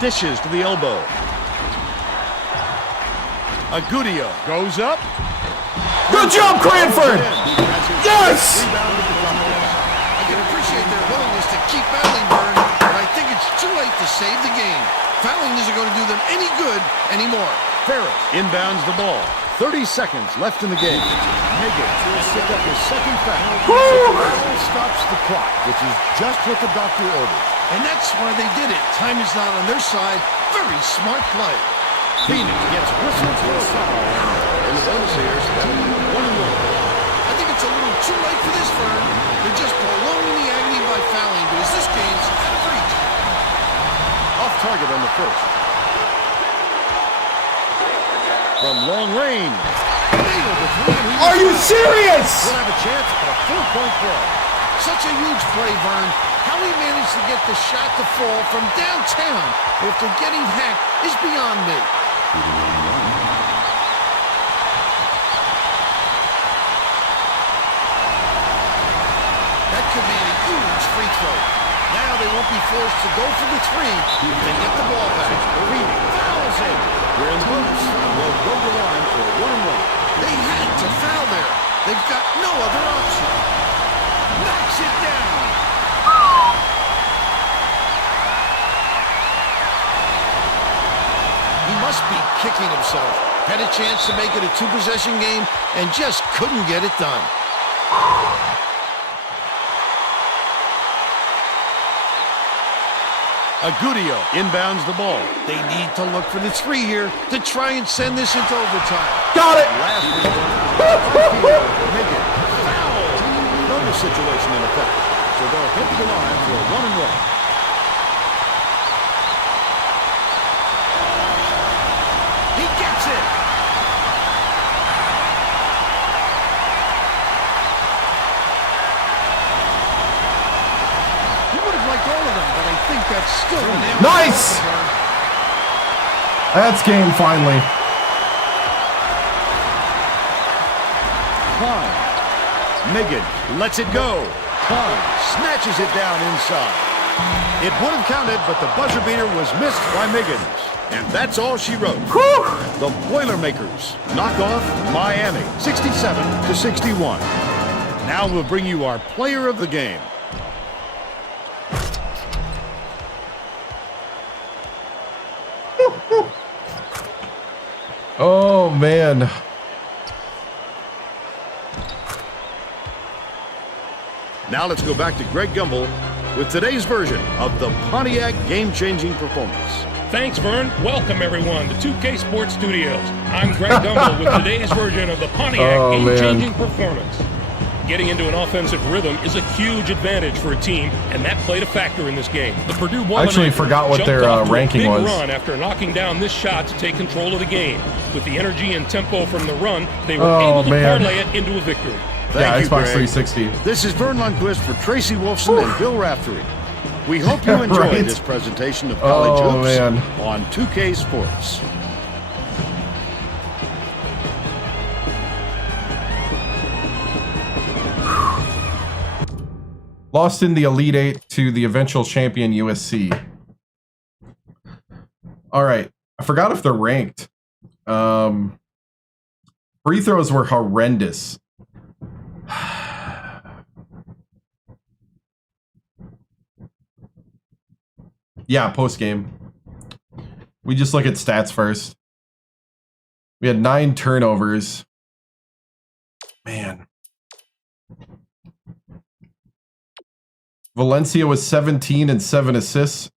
Dishes to the elbow. Agudio goes up. Good job, Cranford. Yes. I can appreciate their willingness to keep battling, Vern, but I think it's too late to save the game. Fouling isn't going to do them any good anymore. Ferris inbounds the ball. 30 seconds left in the game. Miggett will pick up his second foul. Foul stops the clock, which is just what the doctor ordered. And that's why they did it. Time is not on their side. Very smart play. Phoenix gets whistled for a foul. And the bonus here, so that'll be 1-1. I think it's a little too late for this, Vern. They're just prolonging the agony by fouling because this game's out of reach. Off target on the first. From long range. Nailed the three, and he Are you was out. serious? We'll have a chance at a 4-point play. Such a huge play, Vern. How he managed to get the shot to fall from downtown after getting hacked is beyond me. That could be a huge free throw. Now they won't be forced to go for the three and get the ball back. Phoenix fouls him. We're in the bonus, and we'll go to the line for a 1-1. They had to foul there. They've got no other option. Knocks it down. He must be kicking himself. Had a chance to make it a two-possession game and just couldn't get it done. Agudio inbounds the ball. They need to look for the three here to try and send this into overtime. Got it. Last Miggins fouled. Bonus situation in effect. So they'll hit the line for a 1-1. He gets it. He would have liked all of them, but I think that's still an error. Nice. That's game finally. Klein. Miggins lets it go. Klein snatches it down inside. It would have counted, but the buzzer beater was missed by Miggins. And that's all she wrote. Whew. The Boilermakers knock off Miami 67-61. Now we'll bring you our player of the game. Oh, man. Now let's go back to Greg Gumbel with today's version of the Pontiac game-changing performance. Thanks, Vern. Welcome, everyone, to 2K Sports Studios. I'm Greg Gumbel with today's version of the Pontiac game-changing performance. Getting into an offensive rhythm is a huge advantage for a team, and that played a factor in this game. The Purdue Boilermakers I actually forgot what their ranking was. Run after knocking down this shot to take control of the game. With the energy and tempo from the run, they were able to parlay it into a victory. Thank you, Xbox Greg. 360. This is Vern Lundquist for Tracy Wolfson and Bill Raftery. We hope you enjoyed Right. this presentation of college hoops man. on 2K Sports. Lost in the Elite Eight to the eventual champion USC. All right. I forgot if they're ranked. Free throws were horrendous. Yeah, post game. We just look at stats first. We had 9 turnovers. Man. Valencia was 17 and 7 assists.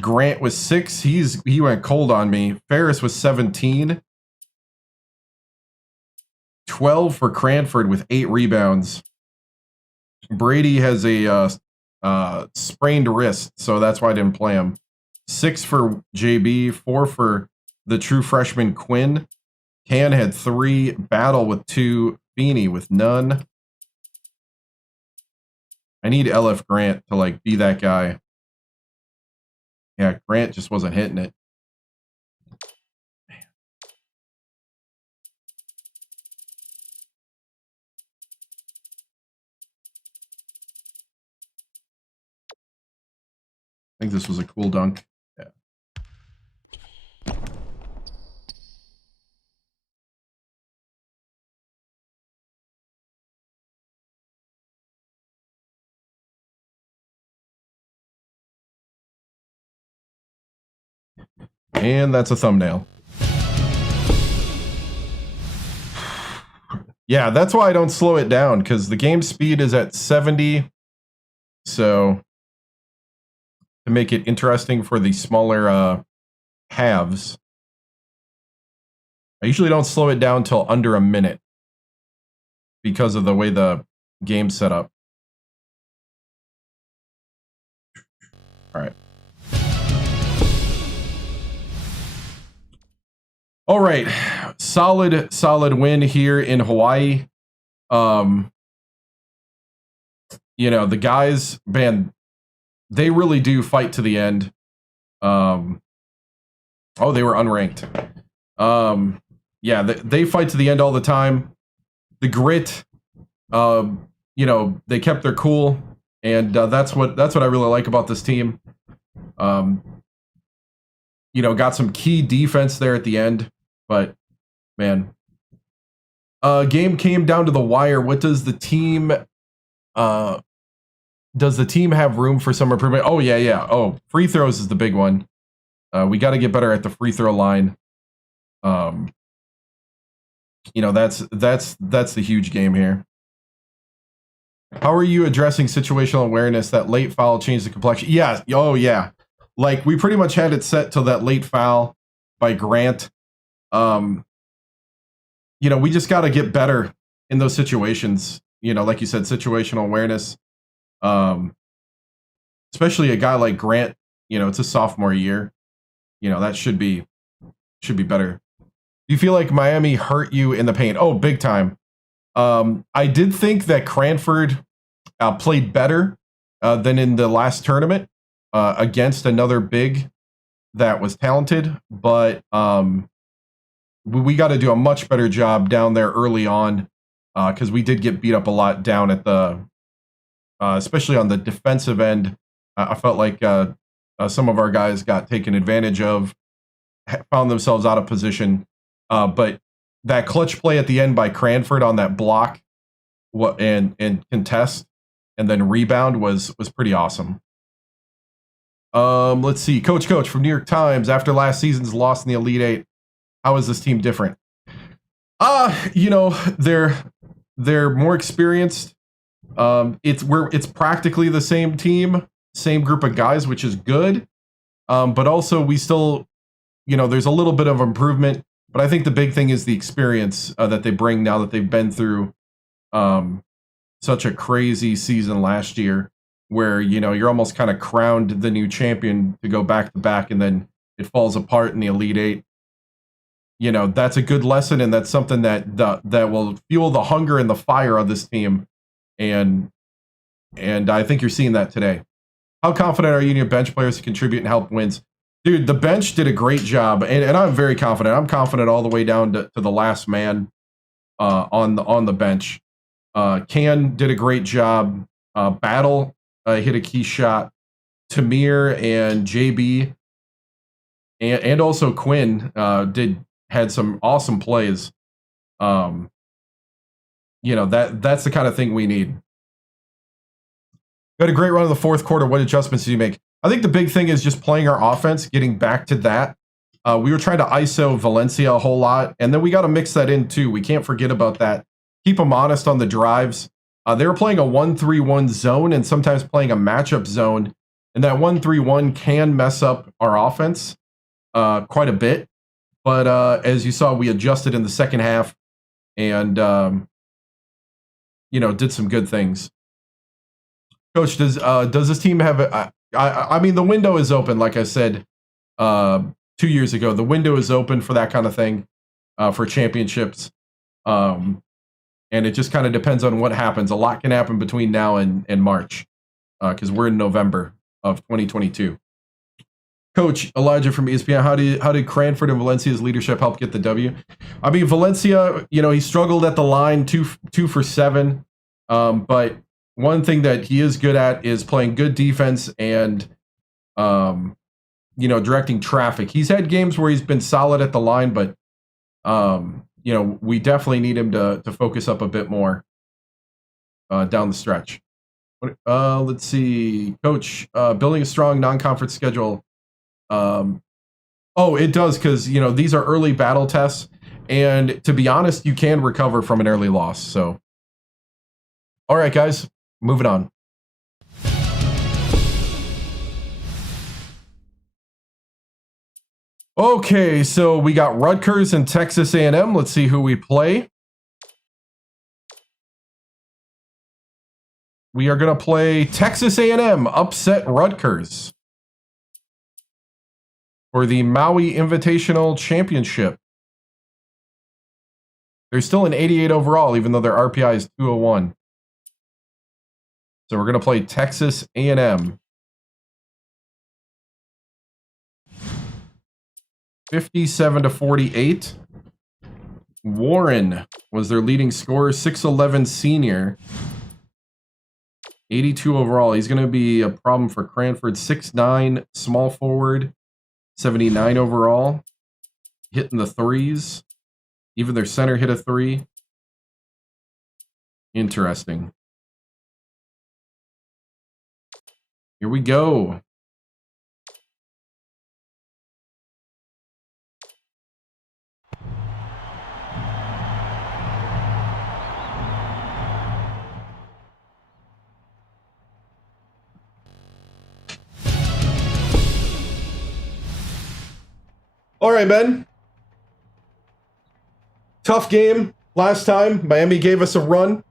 Grant was 6. He went cold on me. Ferris was 17. 12 for Cranford with 8 rebounds. Brady has a sprained wrist, so that's why I didn't play him. 6 for JB, 4 for the true freshman Quinn. Can had 3, Battle with 2, Feeney with none. I need LF Grant to like be that guy. Yeah, Grant just wasn't hitting it. I think this was a cool dunk. Yeah. And that's a thumbnail. Yeah, that's why I don't slow it down, because the game speed is at 70. So to make it interesting for the smaller halves. I usually don't slow it down till under a minute because of the way the game's set up. All right. All right. Solid win here in Hawaii. You know, the guys, man, they really do fight to the end. Oh, they were unranked. Yeah, they fight to the end all the time. The grit, you know, they kept their cool, and that's what I really like about this team. You know, got some key defense there at the end, but man, game came down to the wire. What does the team have room for some improvement? Oh yeah. Oh, free throws is the big one. We got to get better at the free throw line. You know, that's the huge game here. How are you addressing situational awareness? That late foul changed the complexion. Yeah. Oh yeah. Like, we pretty much had it set till that late foul by Grant. You know, we just got to get better in those situations. You know, like you said, situational awareness. Especially a guy like Grant, you know, it's a sophomore year. You know, that should be better. Do you feel like Miami hurt you in the paint? Oh, big time. I did think that Cranford played better than in the last tournament against another big that was talented, but we got to do a much better job down there early on because we did get beat up a lot down at the, especially on the defensive end. I felt like some of our guys got taken advantage of, found themselves out of position. But that clutch play at the end by Cranford on that block and contest and then rebound was pretty awesome. Let's see. Coach from New York Times, after last season's loss in the Elite Eight, how is this team different? You know, they're more experienced. It's practically the same team, same group of guys, which is good. But also we still, you know, there's a little bit of improvement. But I think the big thing is the experience that they bring now that they've been through such a crazy season last year where, you know, you're almost kind of crowned the new champion to go back to back and then it falls apart in the Elite Eight. You know, that's a good lesson, and that's something that will fuel the hunger and the fire of this team. And I think you're seeing that today. How confident are you in your bench players to contribute and help wins? Dude, the bench did a great job, and I'm very confident. I'm confident all the way down to the last man on the bench. Can did a great job. Battle hit a key shot. Tamir and JB and also Quinn had some awesome plays. You know, that's the kind of thing we need. We had a great run in the fourth quarter. What adjustments did you make? I think the big thing is just playing our offense, getting back to that. We were trying to ISO Valencia a whole lot, and then we got to mix that in too. We can't forget about that. Keep them honest on the drives. They were playing a 1-3-1 zone and sometimes playing a matchup zone, and that 1-3-1 can mess up our offense quite a bit. But as you saw, we adjusted in the second half and, you know, did some good things. Coach, does this team have I mean, the window is open, like I said 2 years ago. The window is open for that kind of thing, for championships. And it just kind of depends on what happens. A lot can happen between now and March, because we're in November of 2022. Coach Elijah from ESPN, how did Cranford and Valencia's leadership help get the W? I mean, Valencia, you know, he struggled at the line, 2 for 7. But one thing that he is good at is playing good defense and, you know, directing traffic. He's had games where he's been solid at the line, but, you know, we definitely need him to focus up a bit more down the stretch. Let's see. Coach, building a strong non-conference schedule. Oh, it does, because, you know, these are early battle tests. And to be honest, you can recover from an early loss. So, all right, guys. Moving on. Okay, so we got Rutgers and Texas A&M. Let's see who we play. We are going to play Texas A&M upset Rutgers for the Maui Invitational Championship. They're still an 88 overall, even though their RPI is 201. So we're going to play Texas A&M. 57-48. Warren was their leading scorer, 6'11" senior. 82 overall. He's going to be a problem for Cranford. 6'9", small forward. 79 overall. Hitting the threes. Even their center hit a three. Interesting. Here we go. All right, men. Tough game last time. Miami gave us a run.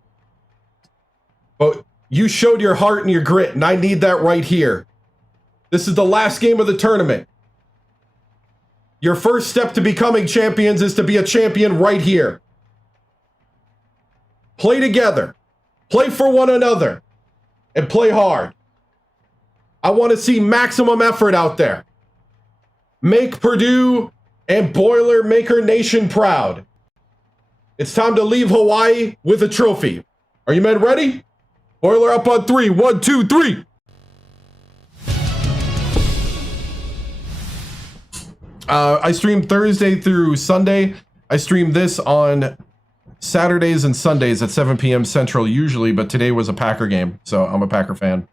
But you showed your heart and your grit, and I need that right here. This is the last game of the tournament. Your first step to becoming champions is to be a champion right here. Play together. Play for one another. And play hard. I want to see maximum effort out there. Make Purdue and Boilermaker Nation proud. It's time to leave Hawaii with a trophy. Are you men ready? Boiler up on 3. 1, 2, 3. I stream Thursday through Sunday. I stream this on Saturdays and Sundays at 7 p.m. Central usually, but today was a Packer game, so I'm a Packer fan.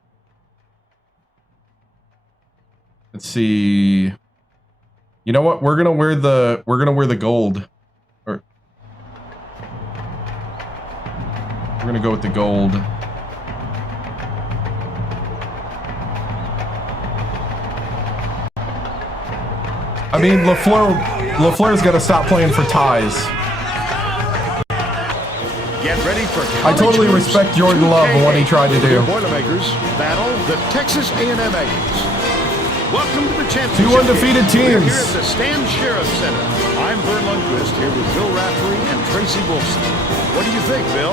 Let's see. You know what? We're gonna wear the gold. Or we're gonna go with the gold. I mean, LaFleur's got to stop playing for ties. Get ready for I totally respect Jordan Love and what he tried to do. Boilermakers battle the Texas A&M Aggies. Welcome to the championship. 2 undefeated teams. We're here at the Stan Sheriff Center. I'm Vern Lundquist here with Bill Raftery and Tracy Wolfson. What do you think, Bill?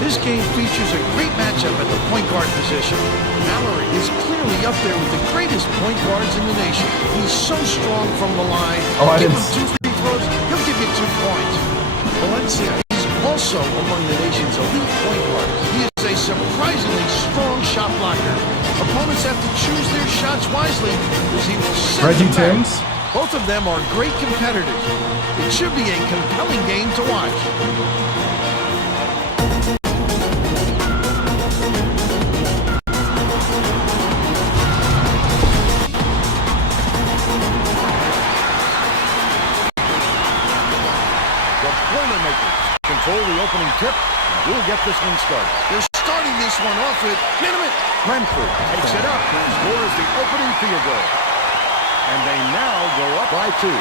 This game features a great matchup at the point guard position. Mallory is clearly up there with the greatest point guards in the nation. He's so strong from the line. Oh, give him 2 free throws, he'll give you 2 points. Valencia is also among the nation's elite point guards. He is a surprisingly strong shot blocker. Opponents have to choose their shots wisely because he will send Reggie them back. TImms. Both of them are great competitors. It should be a compelling game to watch. Control the opening tip. We'll get this one started. They're starting this one off with minimum. Cranford takes it up and scores the opening field goal. And they now go up by 2.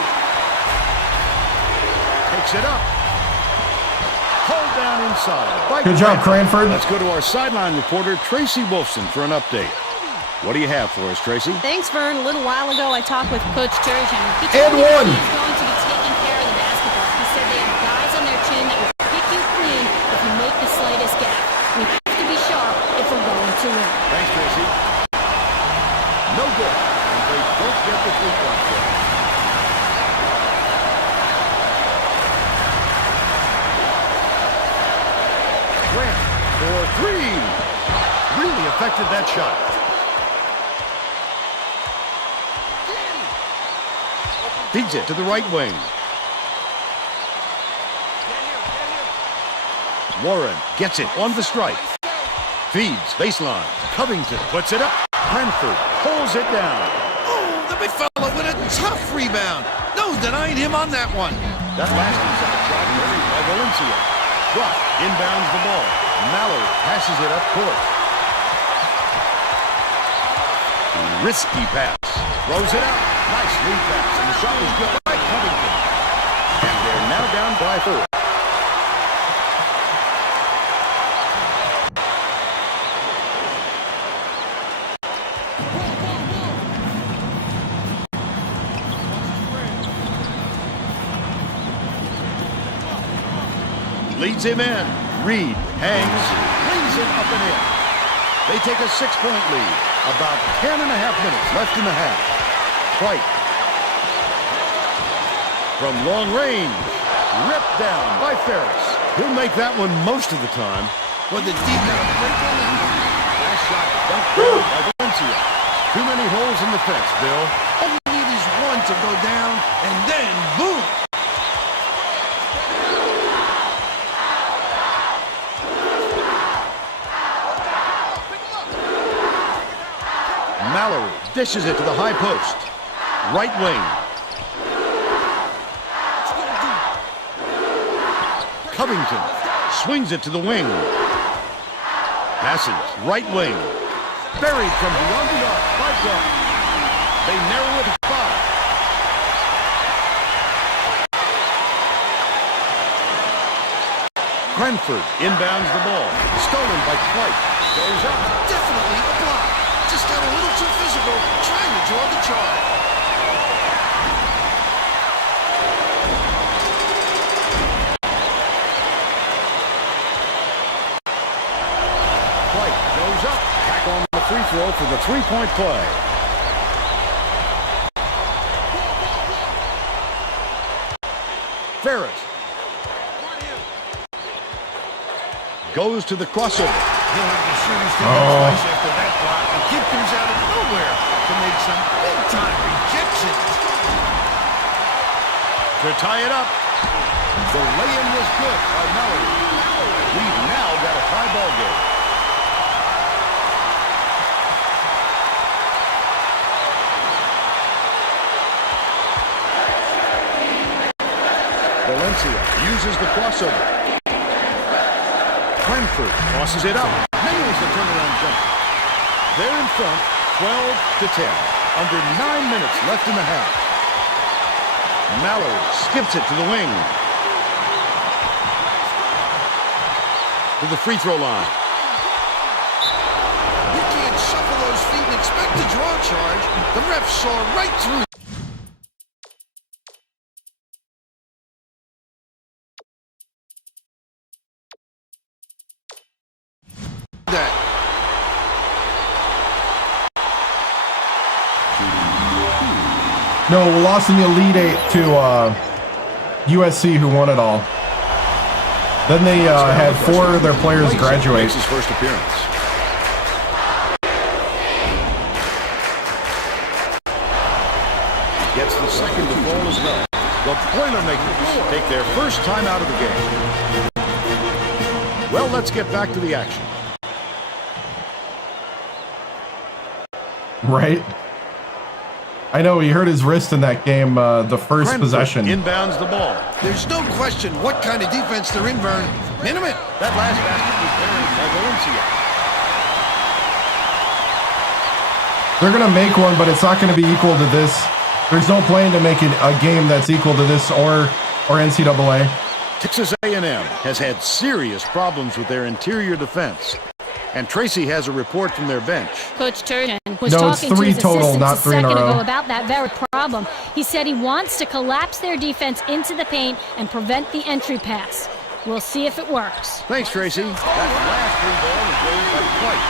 Takes it up. Hold down inside. Good job, Cranford. Let's go to our sideline reporter, Tracy Wolfson, for an update. What do you have for us, Tracy? Thanks, Vern. A little while ago, I talked with Coach Turgeon. He And told me one. he's going to be taking care of the basketball. He said they have guys on their team that will pick you clean if you make the slightest gap. We have to be sharp if we're going to win. Thanks, Tracy. No good. And they don't get the 3-point play. Grant for 3. Really affected that shot. Feeds it to the right wing. Warren gets it on the strike. Feeds baseline. Covington puts it up. Cranford pulls it down. Oh, the big fella with a tough rebound. No denying him on that one. That last inside shot carried by Valencia. Drop inbounds the ball. Mallory passes it up court. Risky pass. Throws it out. Nice lead pass, and the shot was good by Covington. And they're now down by 4. Leads him in. Reed hangs, lays it up and in. They take a 6-point lead. About 10.5 minutes left in the half. White. From long range. Ripped down by Ferris. He'll make that one most of the time. Well, the deep got a break on that one. Last shot dunked down by Valencia. Too many holes in the fence, Bill. All you need is one to go down, and then boom! Mallory dishes it to the high post. Right wing. Covington swings it to the wing. Passes right wing. Buried from beyond the arc by Brown. They narrow it to 5. Cranford inbounds the ball. Stolen by White. Goes up. Definitely a block. Just got a little too physical, trying to draw the charge. White goes up. Back on the free throw for the 3-point play. Ferris goes to the crossover. He'll have to shoot his team twice after that block. The kid comes out of nowhere to make some big-time rejections. To tie it up. The lay-in was good by Mallory. We've now got a tie ball game. Valencia uses the crossover. Cranford tosses it up. Nails the turnaround jumper. They're in front, 12-10. Under 9 minutes left in the half. Mallory skips it to the wing. To the free throw line. You can't shuffle those feet and expect to draw a charge. The ref saw right through that. No, we lost in the Elite 8 to USC, who won it all. Then they had 4 of their players graduate. Makes his first appearance. Gets the second to fall as well. The Boilermakers take their first time out of the game. Well, let's get back to the action. Right? I know, he hurt his wrist in that game, the first possession. Inbounds the ball. There's no question what kind of defense they're in, Vern. Minimum. That last basket was buried by Valencia. They're going to make one, but it's not going to be equal to this. There's no plan to make it a game that's equal to this or NCAA. Texas A&M has had serious problems with their interior defense. And Tracy has a report from their bench. Coach Turgeon was No, it's talking to 3 his total, assistants not 3 in a second row. ago about that very problem. He said he wants to collapse their defense into the paint and prevent the entry pass. We'll see if it works. Thanks, Tracy. That last free ball is raised by White.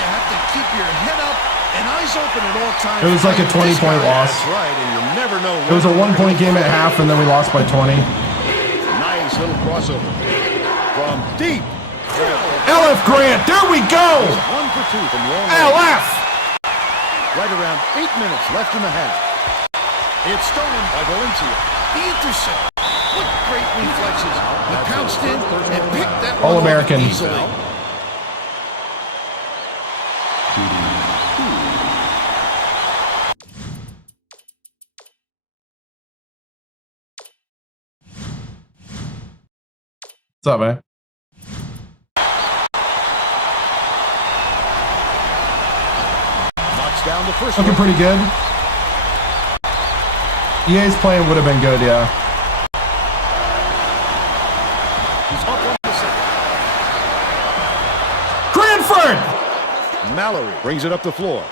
You have to keep your head up and eyes open at all times. It was like a 20-point loss. That's right, and you never know. It was a 1-point game at half, and then we lost by 20. Nice little crossover from deep. LF Grant, there we go! 1 for 2 from long range. LF! Right around 8 minutes left in the half. It's stolen by Valencia. The intercept. What great reflexes. He pounced in and picked that one All-American. off easily. What's up, man? Knocks down the first Looking one. pretty good. EA's playing would have been good, yeah. He's up on the second. Cranford! Mallory brings it up the floor.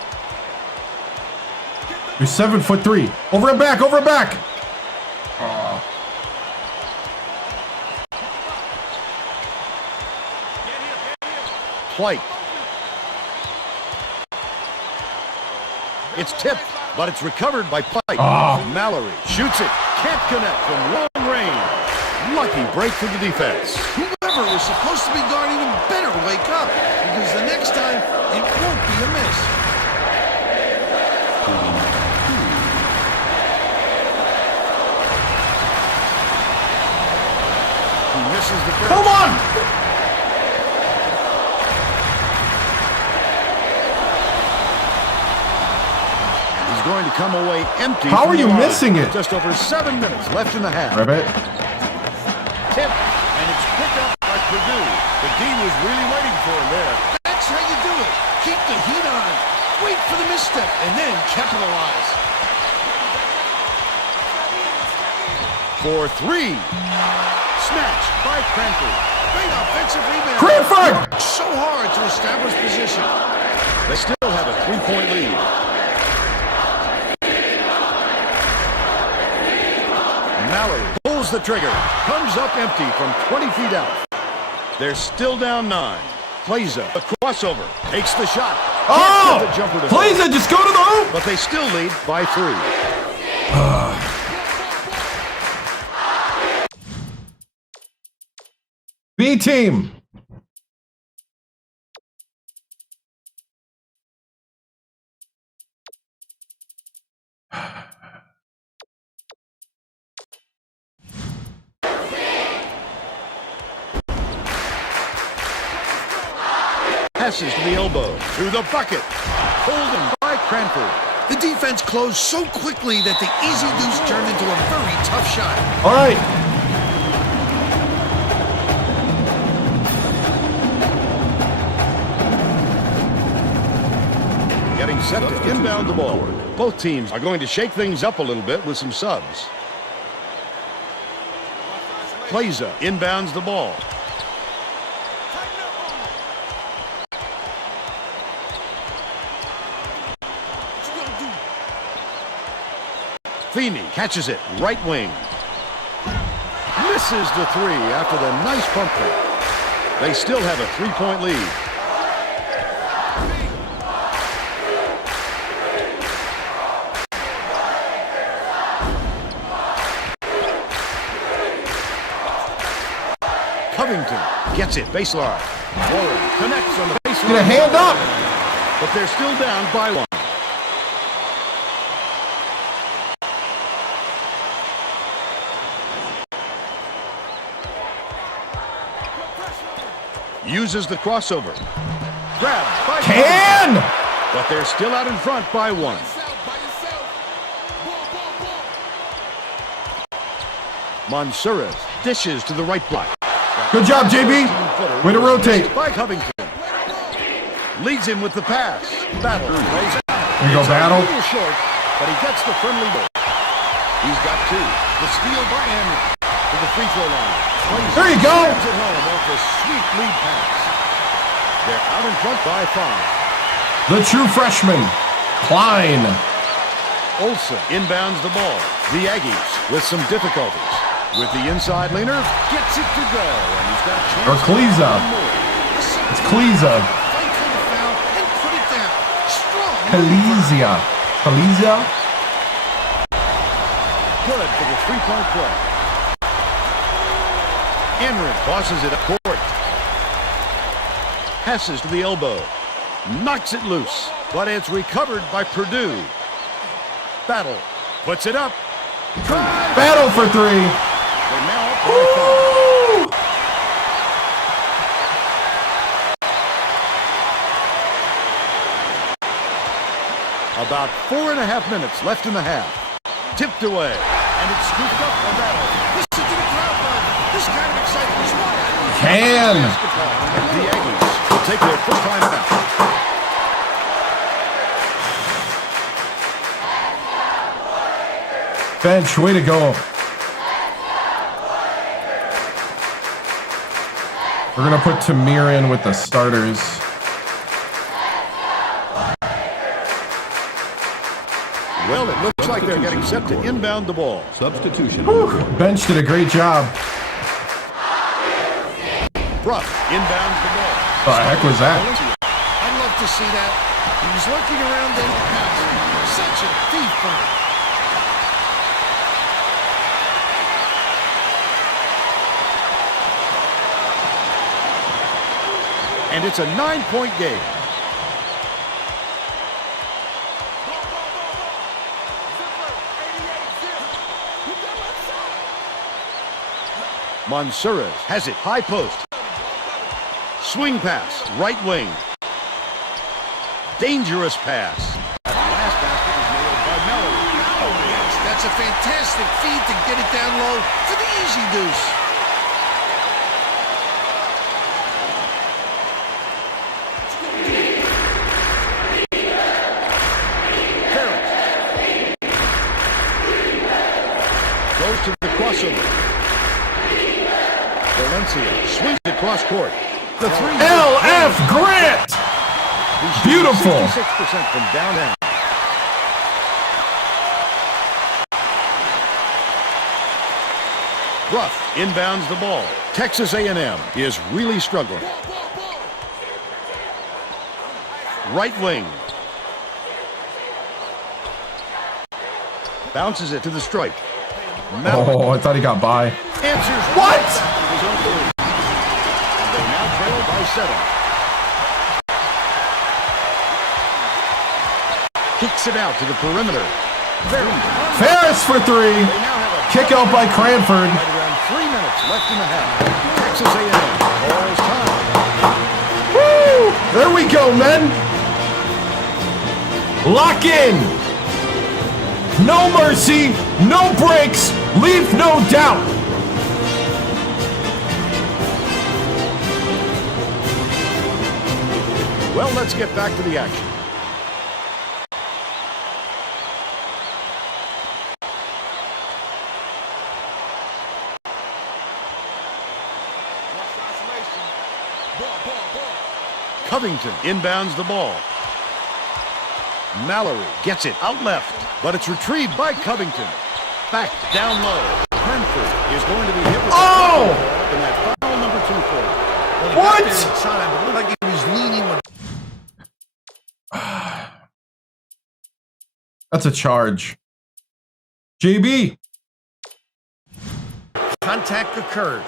You're 7'3". Over and back, over and back. Plate. It's tipped, but it's recovered by Pike. Mallory shoots it. Can't connect from long range. Lucky break for the defense. Whoever was supposed to be guarding him better wake up, because the next time it won't be a miss. He misses the first. Come on! He's going to come away empty. How from are the you line. missing it? Just over 7 minutes left in the half. Ribbit. Tip, and it's picked up by Purdue. The D was really waiting for him there. That's how you do it. Keep the heat on. Wait for the misstep, and then capitalize. For three. Snatched by Cranford. Great offensive rebound. Cranford! Worked so hard to establish position. They still have a 3-point lead. Mallory pulls the trigger. Comes up empty from 20 feet out. They're still down 9. Plays a crossover. Takes the shot. Can't get the jumper to Please, fall. just go to the hoop. But they still lead by 3. B team. Passes to the elbow. Through the bucket. Holding by Cranford. The defense closed so quickly that the easy deuce turned into a very tough shot. All right. Getting set to inbound the ball. Both teams are going to shake things up a little bit with some subs. Plaza inbounds the ball. Feeney catches it, right wing. Misses the 3 after the nice pump fake. They still have a 3-point lead. Covington gets it, baseline. Warren connects on the baseline. Get a hand up. But they're still down by 1. Uses the crossover. Grabbed by Can! But they're still out in front by 1. Mansuras dishes to the right block. Good job, JB. Way to rotate. By Covington. Leads him with the pass. Battle. There you go, Battle. A little short, but he gets the friendly ball. He's got 2. The steal by Henry to the free throw line. There you go. Sends it home off a sweet lead pass. They're out in front by 5. The true freshman, Klein. Olsen inbounds the ball. The Aggies with some difficulties. With the inside leaner, gets it to go. And he's got a chance. Or Kleza. It's Kleza. Fight for the foul and put it down. Strong. Kleza. Kleza? Good for the 3-point play. Henry tosses it up court. Passes to the elbow. Knocks it loose. But it's recovered by Purdue. Battle. Puts it up. Drive. Battle for 3. They're now up by 5. About 4.5 minutes left in the half. Tipped away. And it's scooped up by Battle. Listen to the crowd, bud. This kind of excitement is why I love Can. The Aggies will take their first time out. Bench, way to go. We're going to put Tamir in with the starters. Well, it looks like they're getting set to inbound the ball. Substitution. Bench did a great job. Bruff inbounds the ball. What the heck was that? I'd love to see that. He was lurking around in the house. Such a thief burn. And it's a 9-point game. Mansourez has it, high post. Swing pass, right wing. Dangerous pass. That last basket is nailed by Mallory. Oh, yes, that's a fantastic feed to get it down low for the easy deuce. Goes to the crossover. Valencia swings it cross court. The three. LF Grant! Beautiful. 66% from downtown. Ruff inbounds the ball. Texas A&M is really struggling. Right wing. Bounces it to the stripe. Oh, I thought he got by. Answers. What? His own three. And they now trail by 7. Kicks it out to the perimeter. Ferris for 3. They now have a Kick out by Cranford. right around 3 minutes left in the half. Texas A&M calls time. Woo! There we go, men. Lock in. No mercy, no breaks, leave no doubt. Well, let's get back to the action. Covington inbounds the ball. Mallory gets it out left, but it's retrieved by Covington. Back down low. Cranford is going to be hit with in that foul number 2 for him. Well, What? he got there inside, but looked like he was leaning when That's a charge. JB. contact occurred.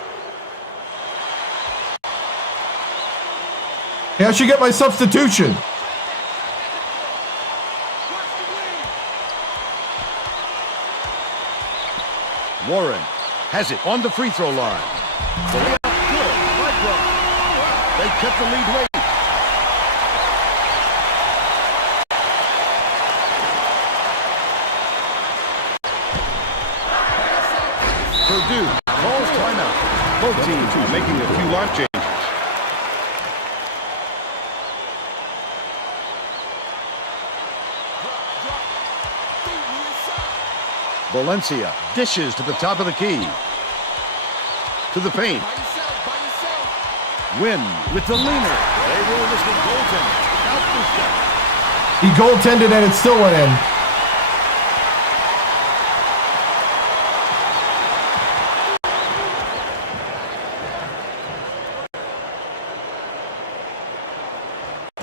Hey, I should get my substitution. Warren has it on the free throw line. The layup good by Brooks. They kept the lead late. Purdue calls timeout. Both teams are making a few line changes. Valencia dishes to the top of the key. To the paint. Win with the leaner. They rule this one goaltending. Out the shot. He goaltended and it still went in.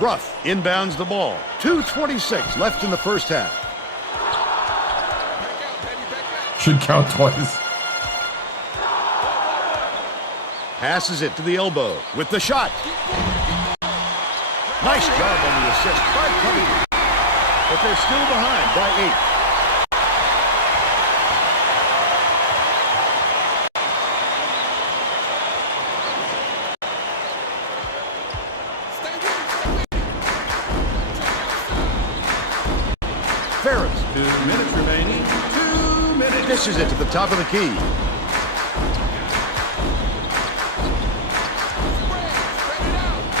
Ruff inbounds the ball. 2:26 left in the first half. Should count twice. Passes it to the elbow with the shot. Nice job on the assist by Covington. But they're still behind by 8. Ferris. 2 minutes remaining. 2 minutes. Dishes it to the top of the key.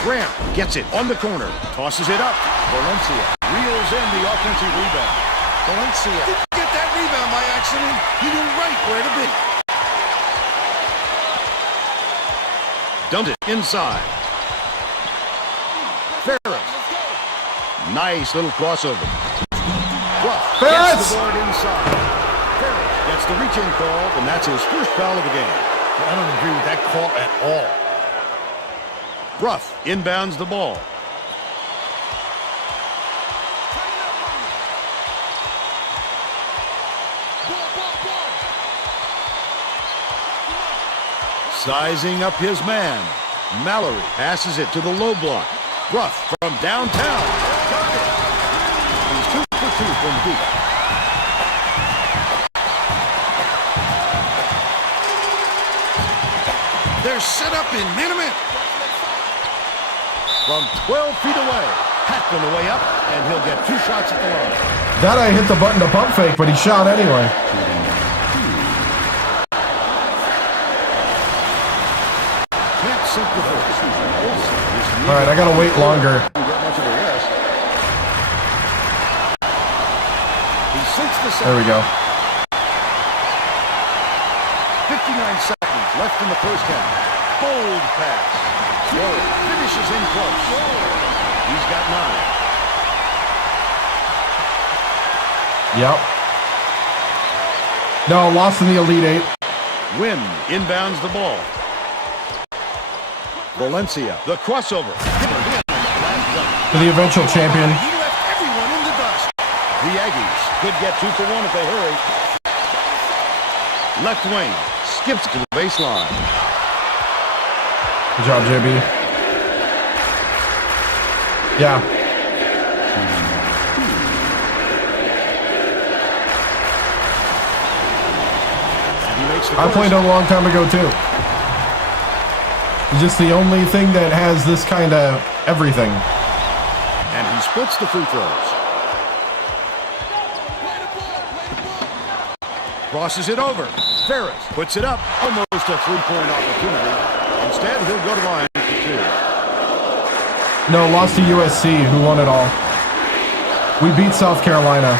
Grant gets it on the corner. Tosses it up. Valencia reels in the offensive rebound. Valencia. Get that rebound by accident. He knew right where to be. Dumped it inside. Ferris. Nice little crossover. Ruff gets the board inside. Ferris gets the reach-in call, and that's his first foul of the game. I don't agree with that call at all. Ruff inbounds the ball. Sizing up his man. Mallory passes it to the low block. Ruff from downtown. He's 2 for 2 from deep. They're set up in minute. From 12 feet away. Hacked on the way up, and he'll get 2 shots at the line. That I hit the button to pump fake, but he shot anyway. Can't sink the horse. All right, I gotta wait longer. Get much of a rest. He sinks the second. There we go. 59 seconds left in the first half. Bold pass. Whoa, finishes in close. He's got 9. Yep. No, lost in the Elite Eight. Wynn inbounds the ball. Valencia, the crossover. For the eventual champion. He left everyone in the dust. The Aggies could get 2 for 1 if they hurry. Left wing skips to the baseline. Good job, JB. Yeah. I played it a long time ago, too. It's just the only thing that has this kind of everything. And he splits the free throws. Crosses it over. Ferris puts it up. Almost a three-point opportunity. Instead, he'll go to line for 2. No, lost to USC, who won it all. We beat South Carolina.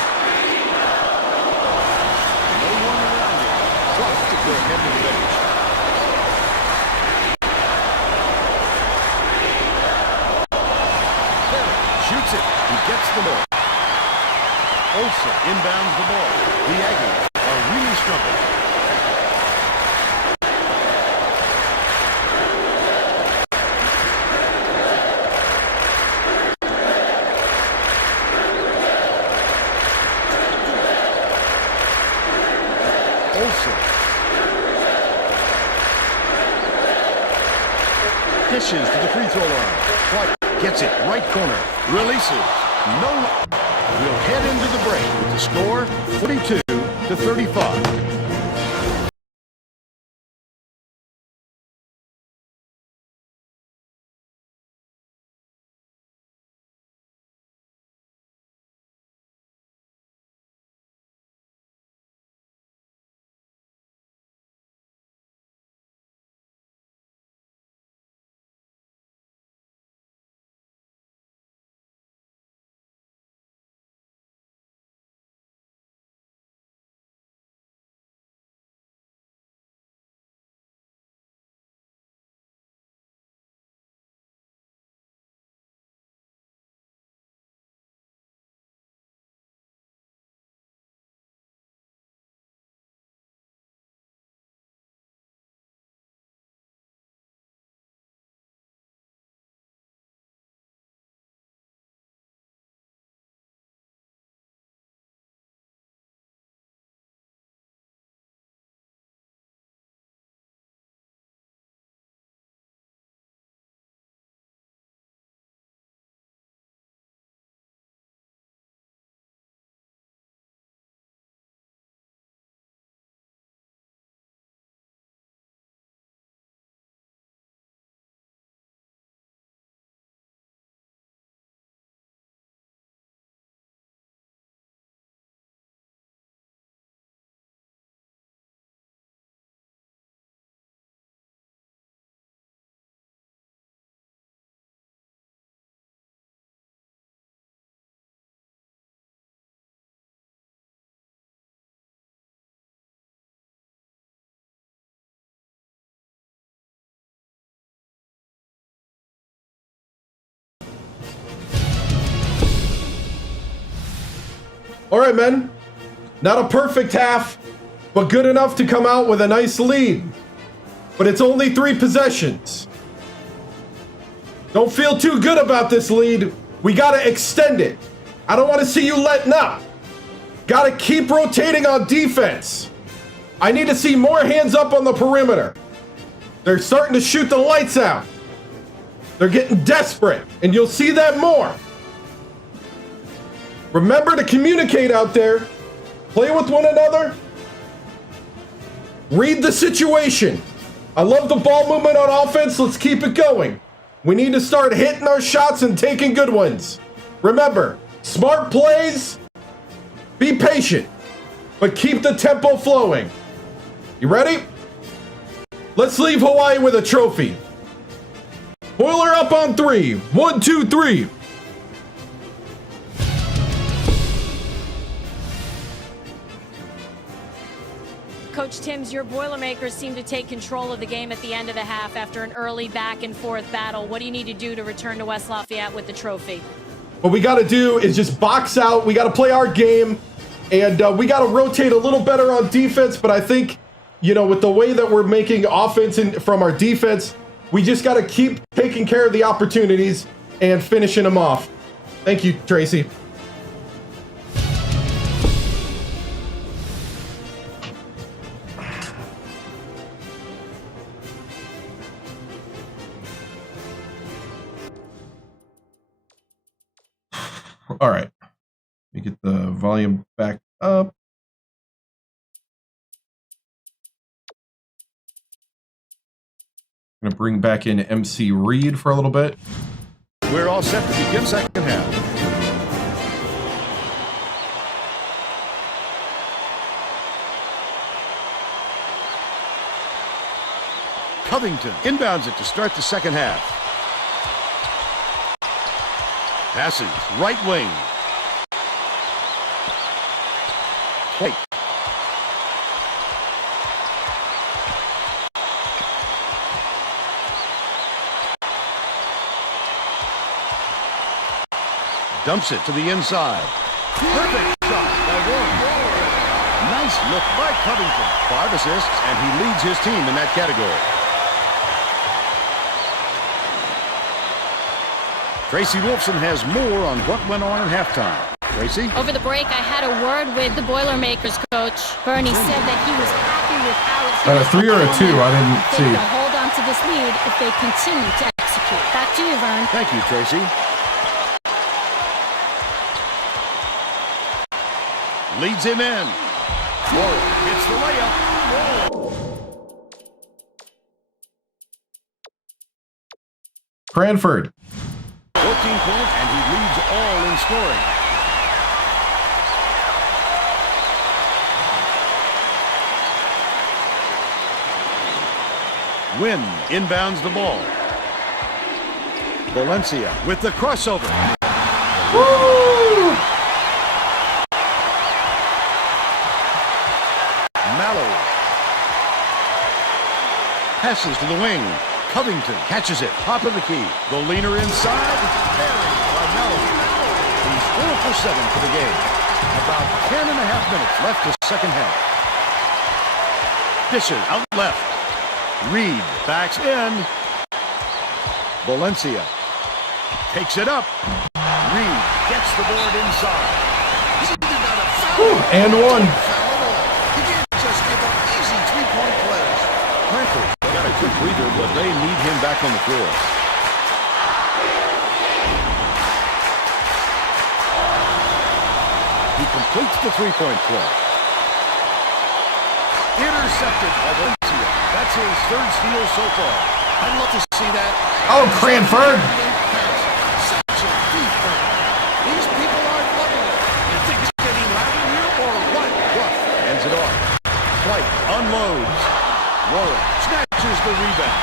Shoots it. He gets the ball. Olsen inbounds the ball. The Aggies are really struggling. Olsen dishes to the free throw line. Clark gets it right corner. Releases. No. We'll head into the break with the score 42-35. All right, men. Not a perfect half, but good enough to come out with a nice lead. But it's only 3 possessions. Don't feel too good about this lead. We got to extend it. I don't want to see you letting up. Got to keep rotating on defense. I need to see more hands up on the perimeter. They're starting to shoot the lights out. They're getting desperate, and you'll see that more. Remember to communicate out there. Play with one another. Read the situation. I love the ball movement on offense. Let's keep it going. We need to start hitting our shots and taking good ones. Remember, smart plays, be patient, but keep the tempo flowing. You ready? Let's leave Hawaii with a trophy. Boiler up on 3. 1, 2, 3. Coach Tims, your Boilermakers seem to take control of the game at the end of the half after an early back-and-forth battle. What do you need to do to return to West Lafayette with the trophy? What we got to do is just box out. We got to play our game, and we got to rotate a little better on defense. But I think, you know, with the way that we're making offense from our defense, we just got to keep taking care of the opportunities and finishing them off. Thank you, Tracy. All right, let me get the volume back up. I'm gonna bring back in MC Reed for a little bit. We're all set to begin second half. Covington inbounds it to start the second half. Passes, right wing. Wait. Dumps it to the inside. Perfect shot by Warren. Nice look by Covington. 5 assists, and he leads his team in that category. Tracy Wolfson has more on what went on at halftime. Tracy? Over the break, I had a word with the Boilermakers coach. Bernie said that he was happy with how it's a 3 or a 2? I didn't see. They'll hold on to this lead if they continue to execute. Back to you, Vern. Thank you, Tracy. Leads him in. Warren gets the layup. Cranford. 14 points, and he leads all in scoring. Wynn inbounds the ball. Valencia with the crossover. Woo! Mallory passes to the wing. Covington catches it, top of the key. The leaner inside, buried by Mallory. He's 4 for 7 for the game. About 10 and a half minutes left to second half. Dishes out left. Reed backs in. Valencia takes it up. Reed gets the board inside. And one. You can't just give up easy three-point plays. Cranford got a quick breather, but they need him back on the floor. He completes the three-point play. Intercepted by Valencia. That's his 3rd steal so far. I'd love to see that. Oh, Cranford. Such a defense. These people aren't loving it. You think it's getting louder here or what? Ruff ends it off. Flight unloads. Warren snatches the rebound.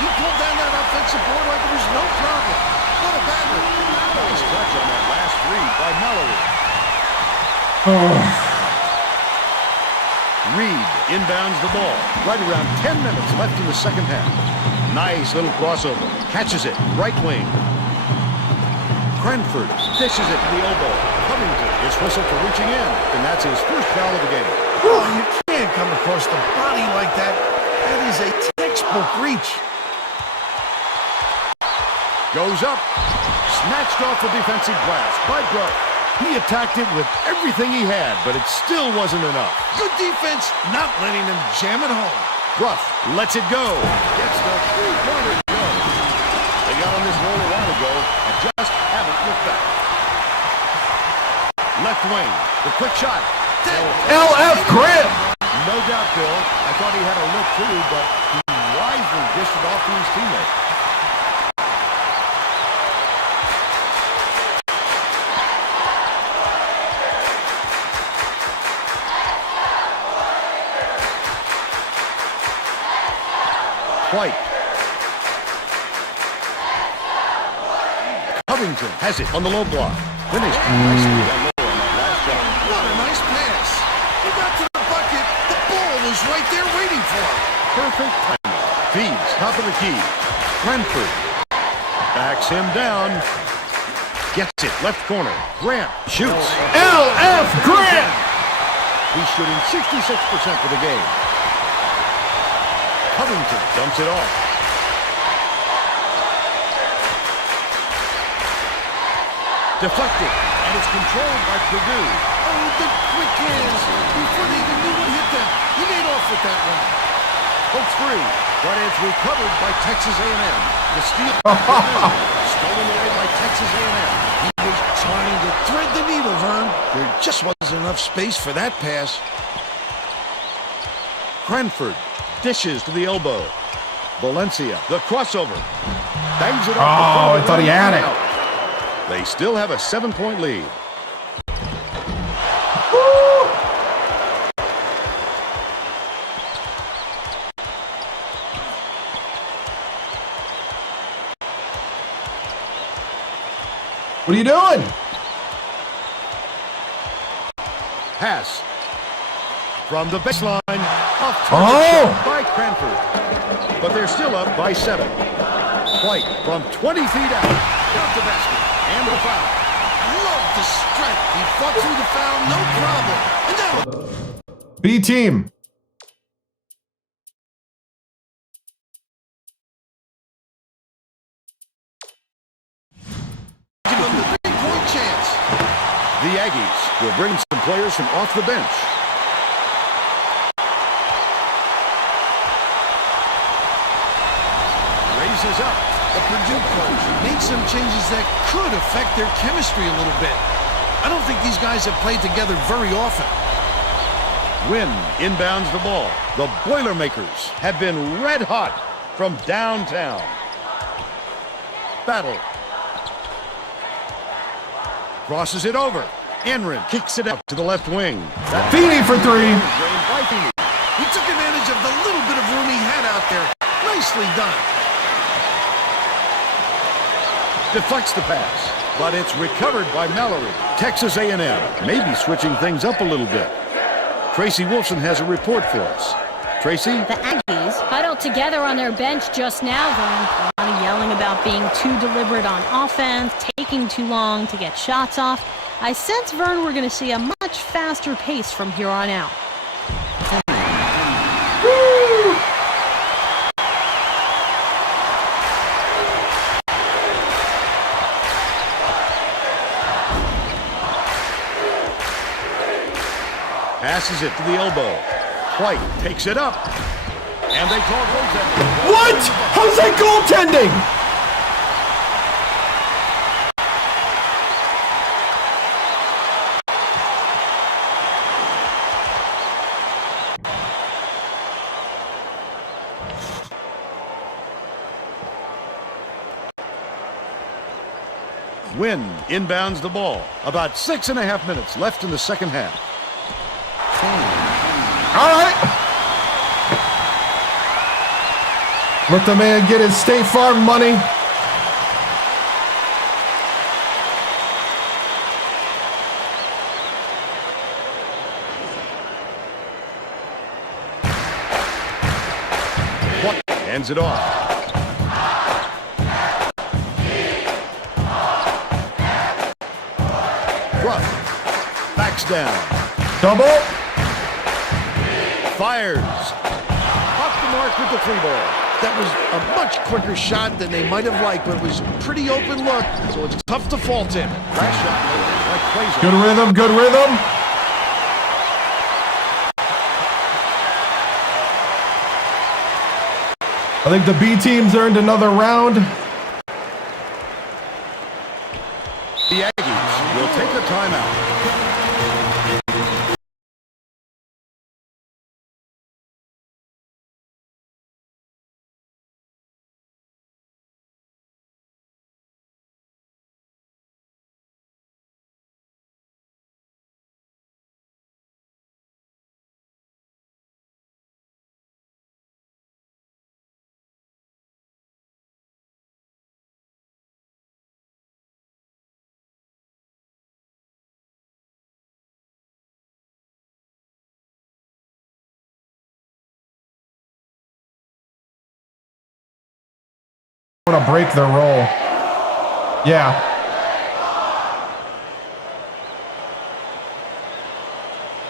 He pulled down that offensive board like it was no problem. What a bagger. Nice touch on that last 3 by Mallory. Reed inbounds the ball. Right around 10 minutes left in the second half. Nice little crossover. Catches it. Right wing. Cranford dishes it to the elbow. Covington is whistled for reaching in, and that's his first foul of the game. Oh, you can't come across the body like that. That is a textbook reach. Goes up. Snatched off the defensive glass by Bruff. He attacked it with everything he had, but it still wasn't enough. Good defense, not letting him jam it home. Bruff lets it go. Gets the three-pointer to go. They got on this roll a while ago and just haven't looked back. Left wing, the quick shot. LF Grant! No doubt, Bill. I thought he had a look too, but he wisely dished it off to his teammate. White. Covington has it on the low block. Finished nicely down low on that last shot. What a nice pass. He got to the bucket. The ball was right there waiting for him. Perfect timing. Feeds top of the key. Cranford backs him down. Gets it left corner. Grant shoots. LF Grant! He's shooting 66% for the game. Covington dumps it off. Deflected, and it's controlled by Purdue. Oh, the quick hands. Before they even knew what hit them, he made off with that one. Hooks free, but it's recovered by Texas A&M. The steal stolen away by Texas A&M. He was trying to thread the needle, Vern. There just wasn't enough space for that pass. Cranford dishes to the elbow. Valencia, the crossover. Bangs it Oh, off. I thought he had it. They still have a 7-point lead. What are you doing? Pass from the baseline. Off by Cranford. But they're still up by 7. White from 20 feet out. Got the basket. And the foul. I love the strength. He fought through the foul, no problem. And now B team. give him the 3-point chance. The Aggies will bring some players from off the bench. Raises up. The Purdue coach made some changes that could affect their chemistry a little bit. I don't think these guys have played together very often. Wynn inbounds the ball. The Boilermakers have been red hot from downtown. Battle. Crosses it over. Enrin kicks it out to the left wing. Feeney for 3. He took advantage of the little bit of room he had out there. Nicely done. Deflects the pass, but it's recovered by Mallory. Texas A&M maybe switching things up a little bit. Tracy Wolfson has a report for us. Tracy? The Aggies huddled together on their bench just now, Vern. A lot of yelling about being too deliberate on offense, taking too long to get shots off. I sense, Vern, we're going to see a much faster pace from here on out. Passes it to the elbow. White takes it up. And they call goaltending. What? How's that goaltending? Wynn inbounds the ball. About 6.5 minutes left in the second half. All right. Let the man get his State Farm money. Hands it off. Ruff Backs down. Double. Fires. Off the mark with the 3 ball. That was a much quicker shot than they might have liked, but it was a pretty open look, so it's tough to fault him. Last shot like crazy. Good rhythm, good rhythm. I think the B team's earned another round. The Aggies will take a timeout. Want to break their roll. Yeah.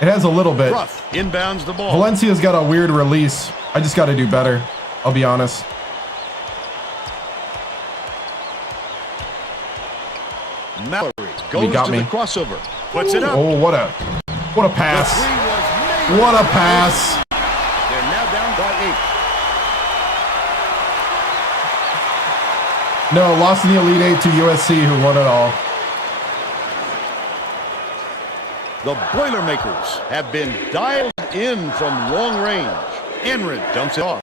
It has a little bit. Ruff inbounds the ball. Valencia's got a weird release. I just got to do better. I'll be honest. Mallory goes to the crossover. Puts it up. Oh, what a pass. What a pass. They're now down by 8. No, lost in the Elite Eight to USC, who won it all. The Boilermakers have been dialed in from long range. Enrid dumps it off.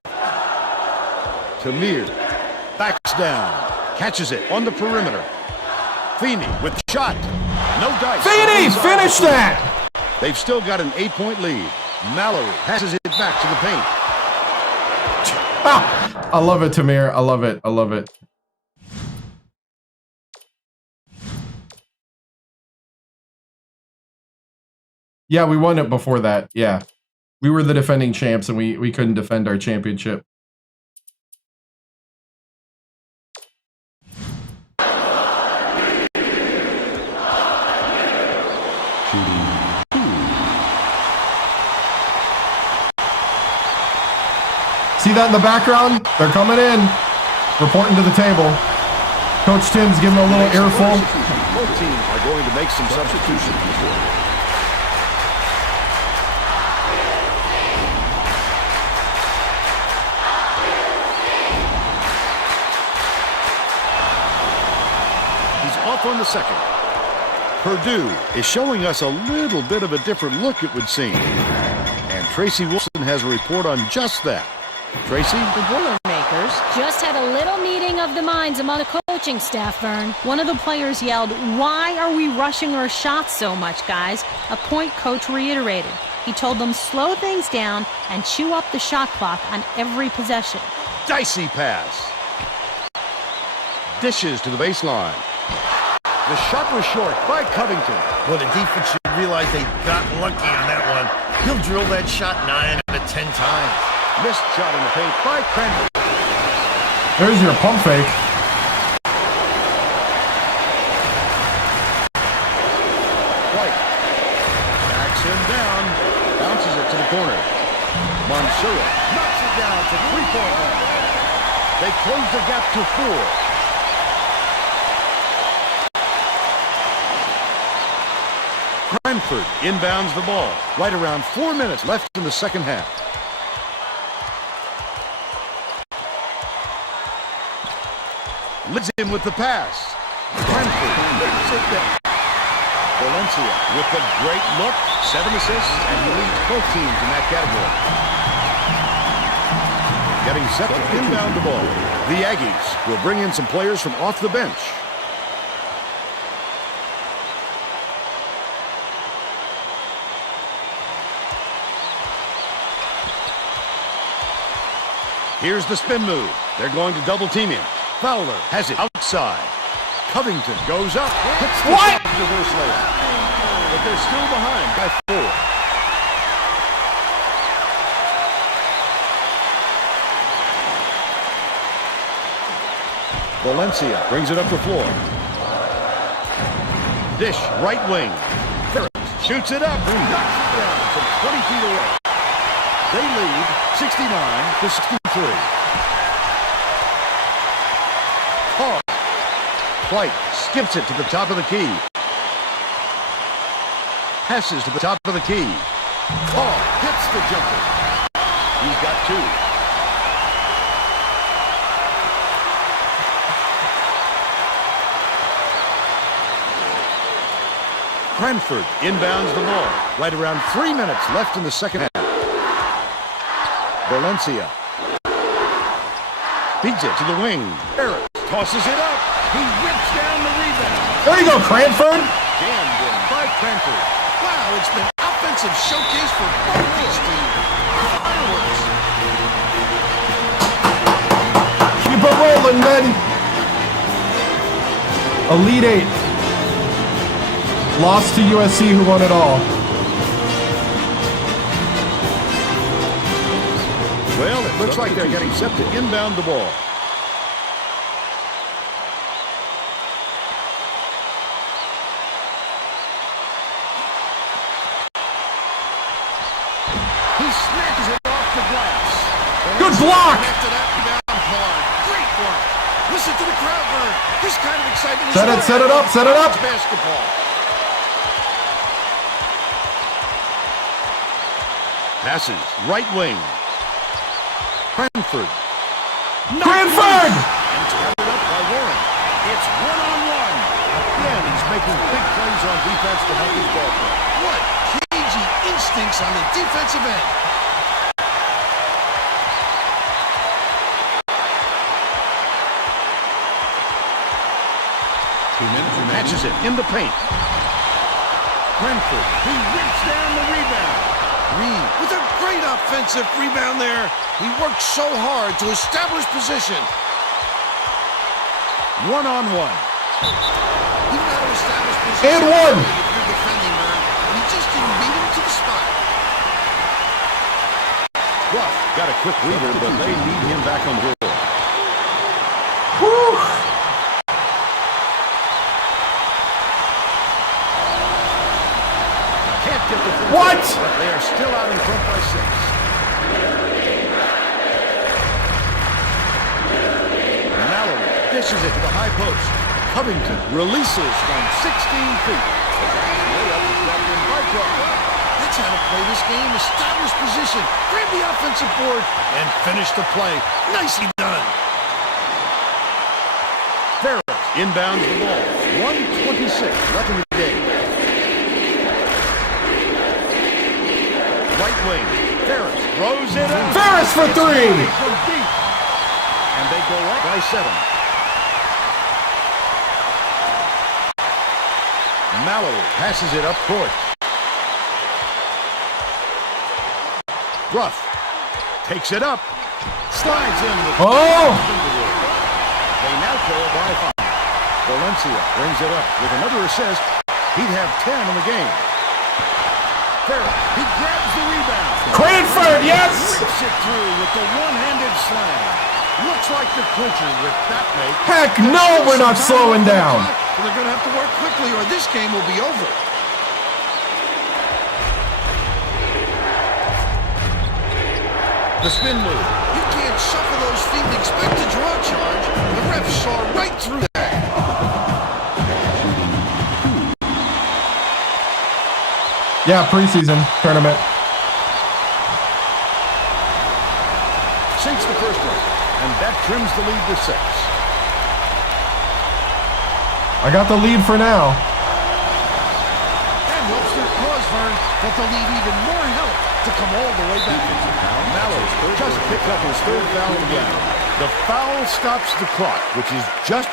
Tamir backs down. Catches it on the perimeter. Feeney with shot. No dice. Feeney, finish that! They've still got an 8-point lead. Mallory passes it back to the paint. Ah, I love it, Tamir. I love it. I love it. Yeah, we won it before that. Yeah. We were the defending champs and we couldn't defend our championship. See that in the background? They're coming in. Reporting to the table. Coach Tim's giving a little earful. Both teams are going to make some substitutions. Off on the second. Purdue is showing us a little bit of a different look, it would seem. And Tracy Wilson has a report on just that. Tracy? The Boilermakers just had a little meeting of the minds among the coaching staff, Vern. One of the players yelled, "Why are we rushing our shots so much, guys?" A point coach reiterated. He told them slow things down and chew up the shot clock on every possession. Dicey pass. Dishes to the baseline. The shot was short by Covington. Well, the defense should realize they got lucky on that one. He'll drill that shot 9 out of 10 times. Missed shot in the paint by Cranford. There's your pump fake. White backs him down. Bounces it to the corner. Mansura knocks it down to 3-point line. They close the gap to 4. Cranford inbounds the ball. Right around 4 minutes left in the second half. Leads him with the pass. Cranford knocks it down. Valencia with the great look. 7 assists, and he leads both teams in that category. Getting set to inbound the ball. The Aggies will bring in some players from off the bench. Here's the spin move. They're going to double team him. Fowler has it outside. Covington goes up. Hits the shot, reverse layup. But they're still behind by 4. Valencia brings it up the floor. Dish right wing. Ferris Shoots it up. Knocks it down from 20 feet away. They lead 69-63. Hall. White skips it to the top of the key. Passes to the top of the key. Hall hits the jumper. He's got 2. Cranford inbounds the ball. Right around 3 minutes left in the second half. Valencia feeds it to the wing. Barrett tosses it up. He rips down the rebound. There you go, Cranford. Jammed in by Cranford. Wow, it's been offensive showcase for both these teams. Fireworks. Keep it rolling, men. Elite 8. Lost to USC, who won it all. Well, it looks like they're getting set to inbound the ball. He snatches it off the glass. Good block. After that rebound hard. Great work. Listen to the crowd burn. This kind of excitement is Set it up, set it up. basketball. Passes right wing. Cranford. Cranford! And it's covered up by Warren. It's one-on-one. Again, he's making big plays on defense to help his ball play. What cagey instincts on the defensive end. Matches it in the paint. Cranford. He rips down the rebound. Reed with a great offensive rebound there. He worked so hard to establish position. One-on-one. You've got to establish position. And one. If you're defending, man. And he just didn't beat him to the spot. Ruff got a quick breather, but they need him back on the floor. Whew. Can't get the front. What? But they are still out in front by 6. Mallory dishes it to the high post. Covington releases from 16 feet. Layup is dropped in by Crawford. That's how to play this game. Establish position. Grab the offensive board and finish the play. Nicely done. Ferris inbounds the ball. 1:26 left in the game. Right wing. Ferris throws it up. Ferris for 3. From deep. And they go up by 7. Mallory passes it up court. Ruff takes it up. Slides in with Oh! They now trail by 5. Valencia brings it up with another assist. He'd have 10 in the game. Ferris, he grabs the rebound. Cranford, yes! Rips it through with the one-handed slam. Looks like the clincher with that make. Heck no, we're not slowing down. They're going to have to work quickly or this game will be over. The spin move. You can't shuffle those feet and expect to draw a charge. The ref saw right through that. Yeah, preseason tournament. Sinks the first one, and that trims the lead to 6. I got the lead for now. And helps their cause, Vern, that they'll need even more help to come all the way back. Mallory just picked up his 3rd foul of the game. The foul stops the clock, which is just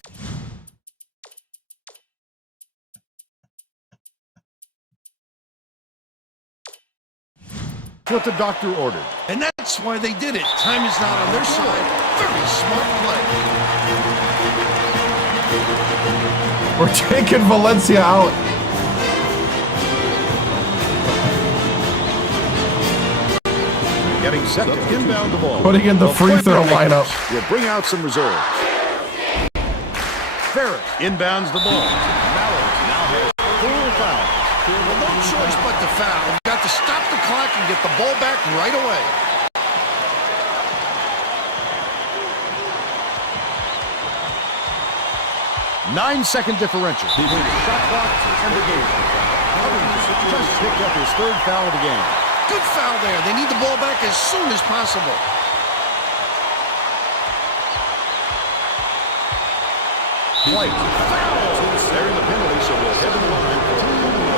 what the doctor ordered. And that's why they did it. Time is not on their side. Very smart play. We're taking Valencia out. Getting set to inbound the ball. Putting in the free throw lineup. Will bring out some reserves. Ferris inbounds the ball. Mallory now has 4 fouls. Well, no choice but to foul. You've got to stop the clock and get the ball back right away. Nine-second differential. Shot clock to end the game. Just picked up his third foul of the game. Good foul there. They need the ball back as soon as possible. White. Foul. They're in the penalty, so we'll head to the line for a 1-1.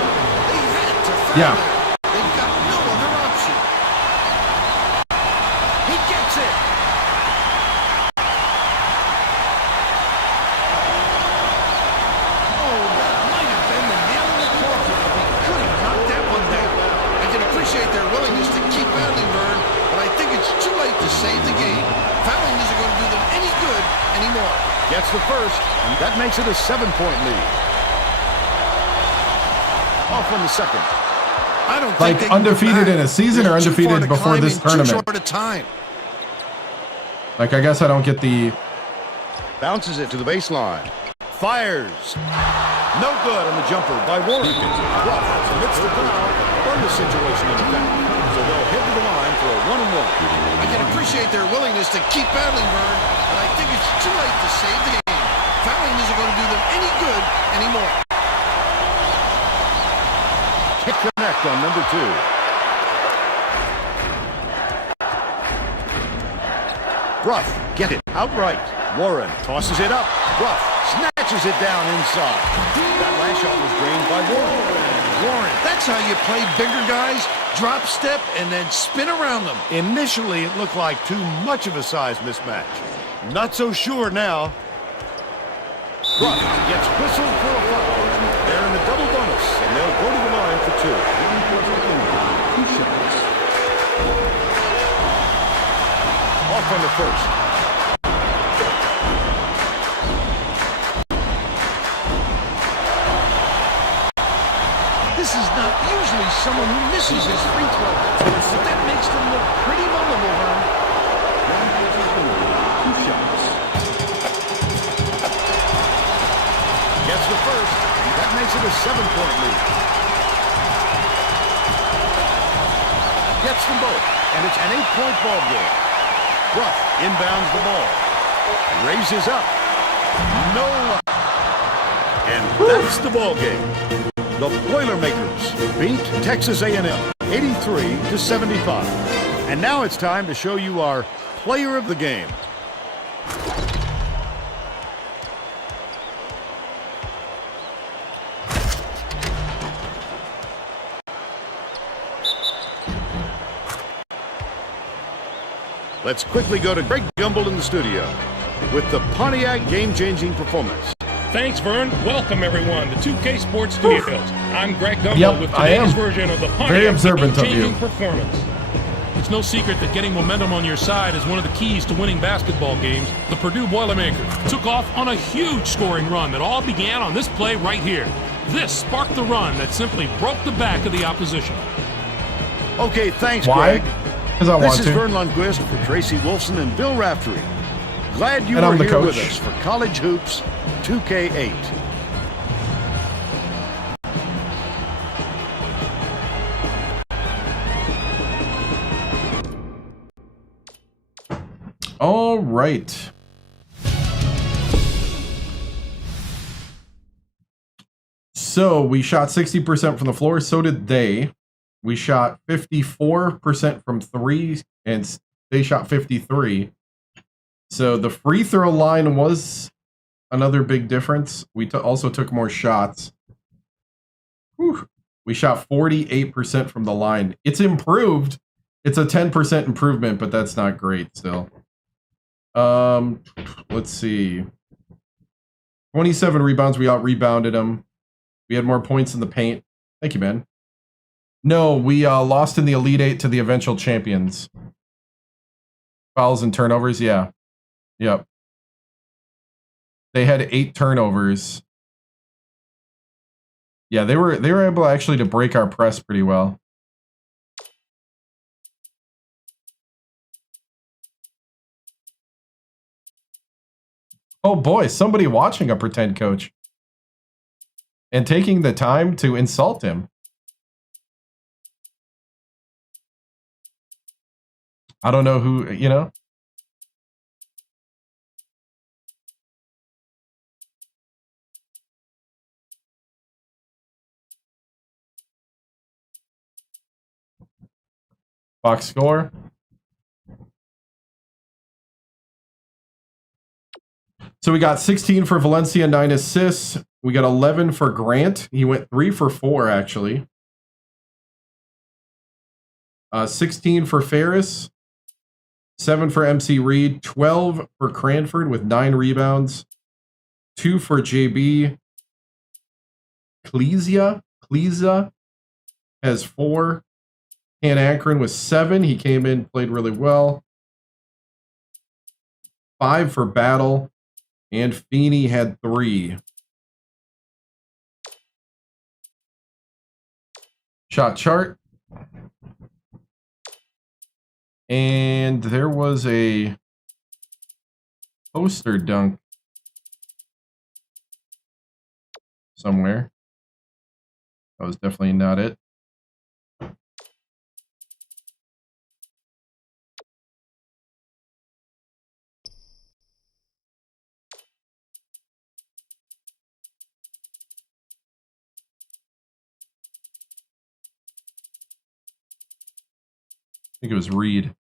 They had to foul. Yeah. They've got no other option. He gets it. Oh, that might have been the nail in the coffin. He could have knocked that one down. I can appreciate their willingness to keep battling, Vern, but I think it's too late to save the game. Fouling isn't going to do them any good anymore. Gets the first, and that makes it a 7-point lead. Off on the second. I don't Like think they can undefeated go back. in a season or They're too far undefeated to before climb this in too tournament? short a time. Like, I guess I don't get the... Bounces it to the baseline. Fires. No good on the jumper by Warren. Ruff submits the foul. Bonus situation in effect. So they'll head to the line for a 1-1. I can appreciate their willingness to keep battling, Vern, but I think it's too late to save the game. Fouling isn't going to do them any good anymore. Hit connect on number 2. Ruff, get it outright. Warren tosses it up. Ruff snatches it down inside. That last shot was drained by Warren. That's how you play bigger guys. Drop step and then spin around them. Initially, it looked like too much of a size mismatch. Not so sure now. Ruff gets whistled for a foul. They're in the double bonus, and they'll go to the line for 2. 2 shots. Off on the first. This is not usually someone who misses his free throw, but that makes them look pretty vulnerable, Vern. 2 shots. Gets the first, and that makes it a 7-point lead. Gets them both, and it's an 8-point ball game. Ruff inbounds the ball. Raises up. No luck. And that's the ball game. The Boilermakers beat Texas A&M 83-75. And now it's time to show you our player of the game. Let's quickly go to Greg Gumbel in the studio with the Pontiac game-changing performance. Thanks, Vern. Welcome, everyone, to 2K Sports Studios. I'm Greg Gumbel Yep, with I am. today's version of the Very Pontiac observant of game-changing you. performance. It's no secret that getting momentum on your side is one of the keys to winning basketball games. The Purdue Boilermakers took off on a huge scoring run that all began on this play right here. This sparked the run that simply broke the back of the opposition. Okay, thanks, Why? Greg. Because I This want is to. Vern Lundquist for Tracy Wolfson and Bill Raftery. Glad you And were I'm the here with coach. us for College Hoops 2K8. All right. So we shot 60% from the floor. So did they. We shot 54% from 3, and they shot 53. So the free throw line was another big difference. We also took more shots. Whew. We shot 48% from the line. It's improved. It's a 10% improvement, but that's not great still. Let's see. 27 rebounds. We out-rebounded them. We had more points in the paint. Thank you, man. No, we lost in the Elite Eight to the eventual champions. Fouls and turnovers, yeah. Yep. They had 8 turnovers. Yeah, they were able actually to break our press pretty well. Oh boy, somebody watching a pretend coach and taking the time to insult him. I don't know who, you know. Box score. So we got 16 for Valencia, 9 assists. We got 11 for Grant. He went 3 for 4, actually. 16 for Ferris. 7 for MC Reed. 12 for Cranford with 9 rebounds. 2 for JB. Clesia has 4. And Akron with 7. He came in, played really well. 5 for Battle. And Feeney had 3. Shot chart. And there was a poster dunk somewhere. That was definitely not it. I think it was Reed.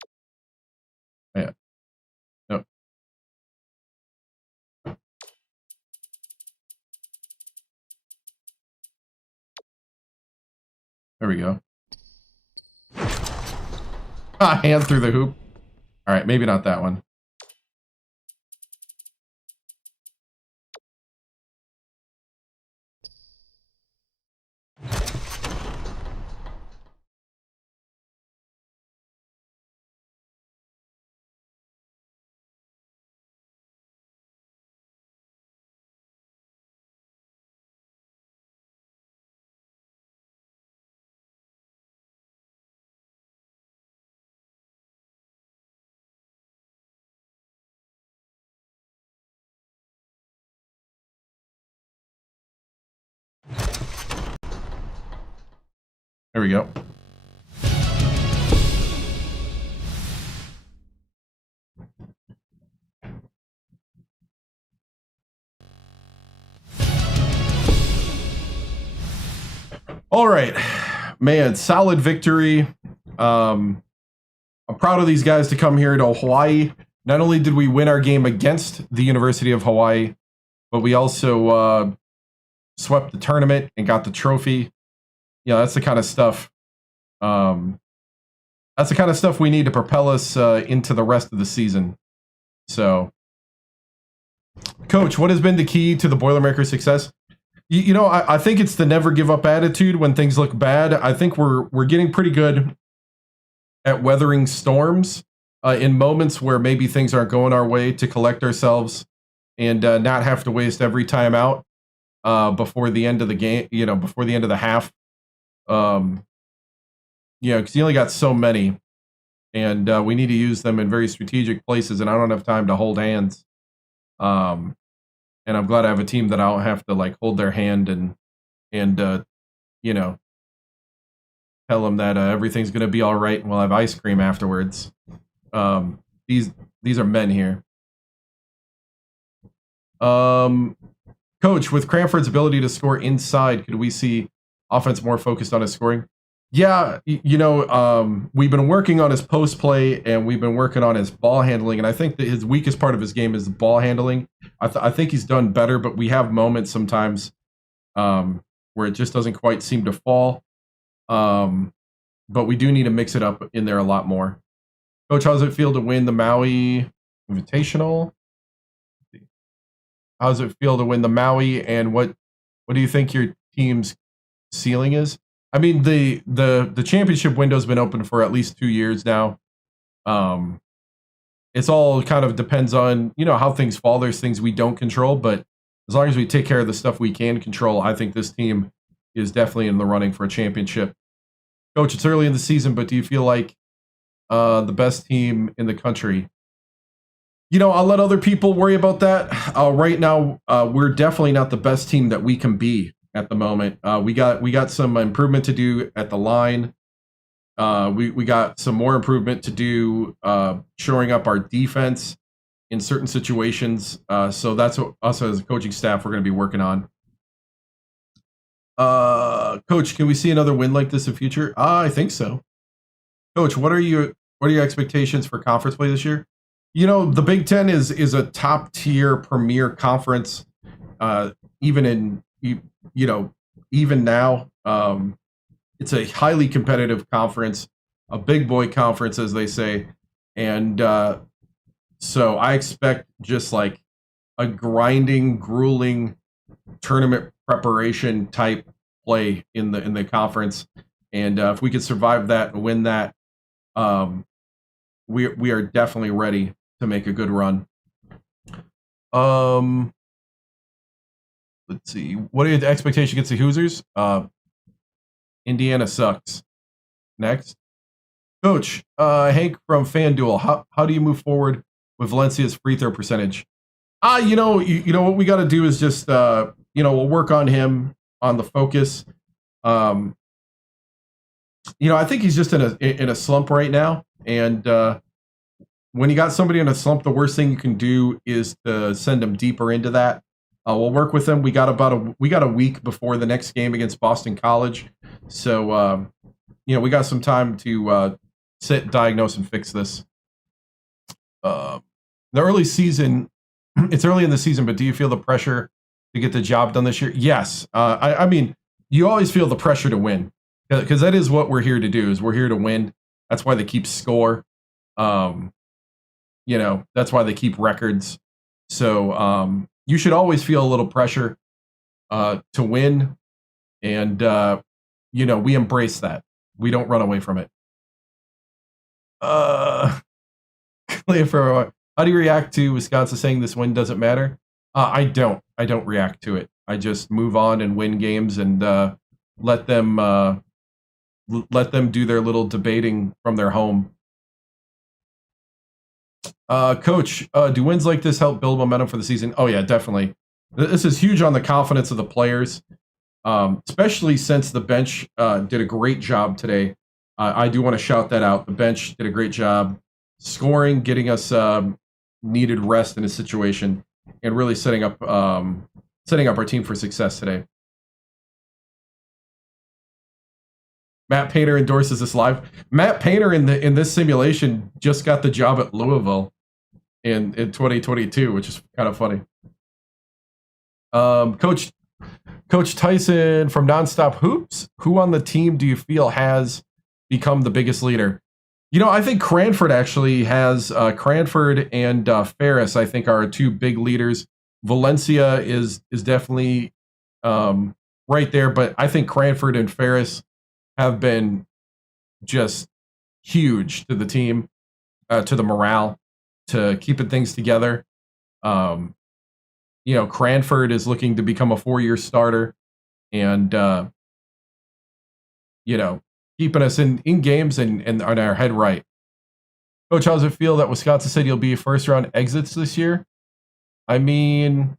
Yeah. Nope. There we go. Ah, hand through the hoop. All right, maybe not that one. There we go. All right, man, solid victory. I'm proud of these guys to come here to Hawaii. Not only did we win our game against the University of Hawaii, but we also swept the tournament and got the trophy. Yeah, that's the kind of stuff. That's the kind of stuff we need to propel us into the rest of the season. So, Coach, what has been the key to the Boilermakers' success? You know, I think it's the never give up attitude when things look bad. I think we're getting pretty good at weathering storms in moments where maybe things aren't going our way, to collect ourselves and not have to waste every time out before the end of the game. You know, before the end of the half. You know, because you only got so many, and we need to use them in very strategic places, and I don't have time to hold hands. And I'm glad I have a team that I don't have to like hold their hand and you know, tell them that everything's gonna be all right and we'll have ice cream afterwards. These are men here. Coach, with Cranford's ability to score inside, could we see offense more focused on his scoring? Yeah, you know, we've been working on his post play and we've been working on his ball handling, and I think that his weakest part of his game is the ball handling. I think he's done better, but we have moments sometimes where it just doesn't quite seem to fall. But we do need to mix it up in there a lot more. Coach, how does it feel to win the Maui Invitational? How does it feel to win the Maui, and what do you think your team's ceiling is? I mean, the championship window's been open for at least 2 years now. It's all kind of depends on, you know, how things fall. There's things we don't control, but as long as we take care of the stuff we can control, I think this team is definitely in the running for a championship. Coach, it's early in the season, but do you feel like the best team in the country? You know, I'll let other people worry about that. Right now, we're definitely not the best team that we can be at the moment. We got some improvement to do at the line. We got some more improvement to do, shoring up our defense in certain situations. So that's what us as a coaching staff we're going to be working on. Coach, can we see another win like this in future? I think so. Coach, what are your expectations for conference play this year? You know, the Big Ten is a top tier premier conference. Even now, it's a highly competitive conference, a big boy conference, as they say. And so I expect just like a grinding, grueling tournament preparation type play in the conference. And if we could survive that and win that, we are definitely ready to make a good run. Let's see. What are your expectations against the Hoosiers? Indiana sucks. Next. Coach, Hank from FanDuel. How do you move forward with Valencia's free throw percentage? You know what we got to do is just we'll work on him on the focus. I think he's just in a slump right now, and when you got somebody in a slump, the worst thing you can do is to send him deeper into that. We'll work with him. We got a week before the next game against Boston College, so we got some time to sit, diagnose, and fix this. The early season, it's early in the season, but do you feel the pressure to get the job done this year? Yes. I mean, you always feel the pressure to win, because that is what we're here to do. Is we're here to win. That's why they keep score. That's why they keep records. So you should always feel a little pressure to win, and we embrace that. We don't run away from it. How do you react to Wisconsin saying this win doesn't matter? I don't react to it. I just move on and win games and let them do their little debating from their home. Coach, do wins like this help build momentum for the season? Oh yeah, definitely. This is huge on the confidence of the players, especially since the bench did a great job today. I do want to shout that out. The bench did a great job scoring, getting us needed rest in a situation, and really setting up our team for success today. Matt Painter endorses this live. Matt Painter in this simulation just got the job at Louisville in 2022, which is kind of funny. Coach Tyson from Nonstop Hoops. Who on the team do you feel has become the biggest leader? I think Cranford actually has Cranford and Ferris, I think, are two big leaders. Valencia is definitely right there, but I think Cranford and Ferris have been just huge to the team, to the morale, to keeping things together. Cranford is looking to become a 4-year starter, and keeping us in games and on our head right. Coach, how does it feel that Wisconsin City will be first round exits this year? I mean,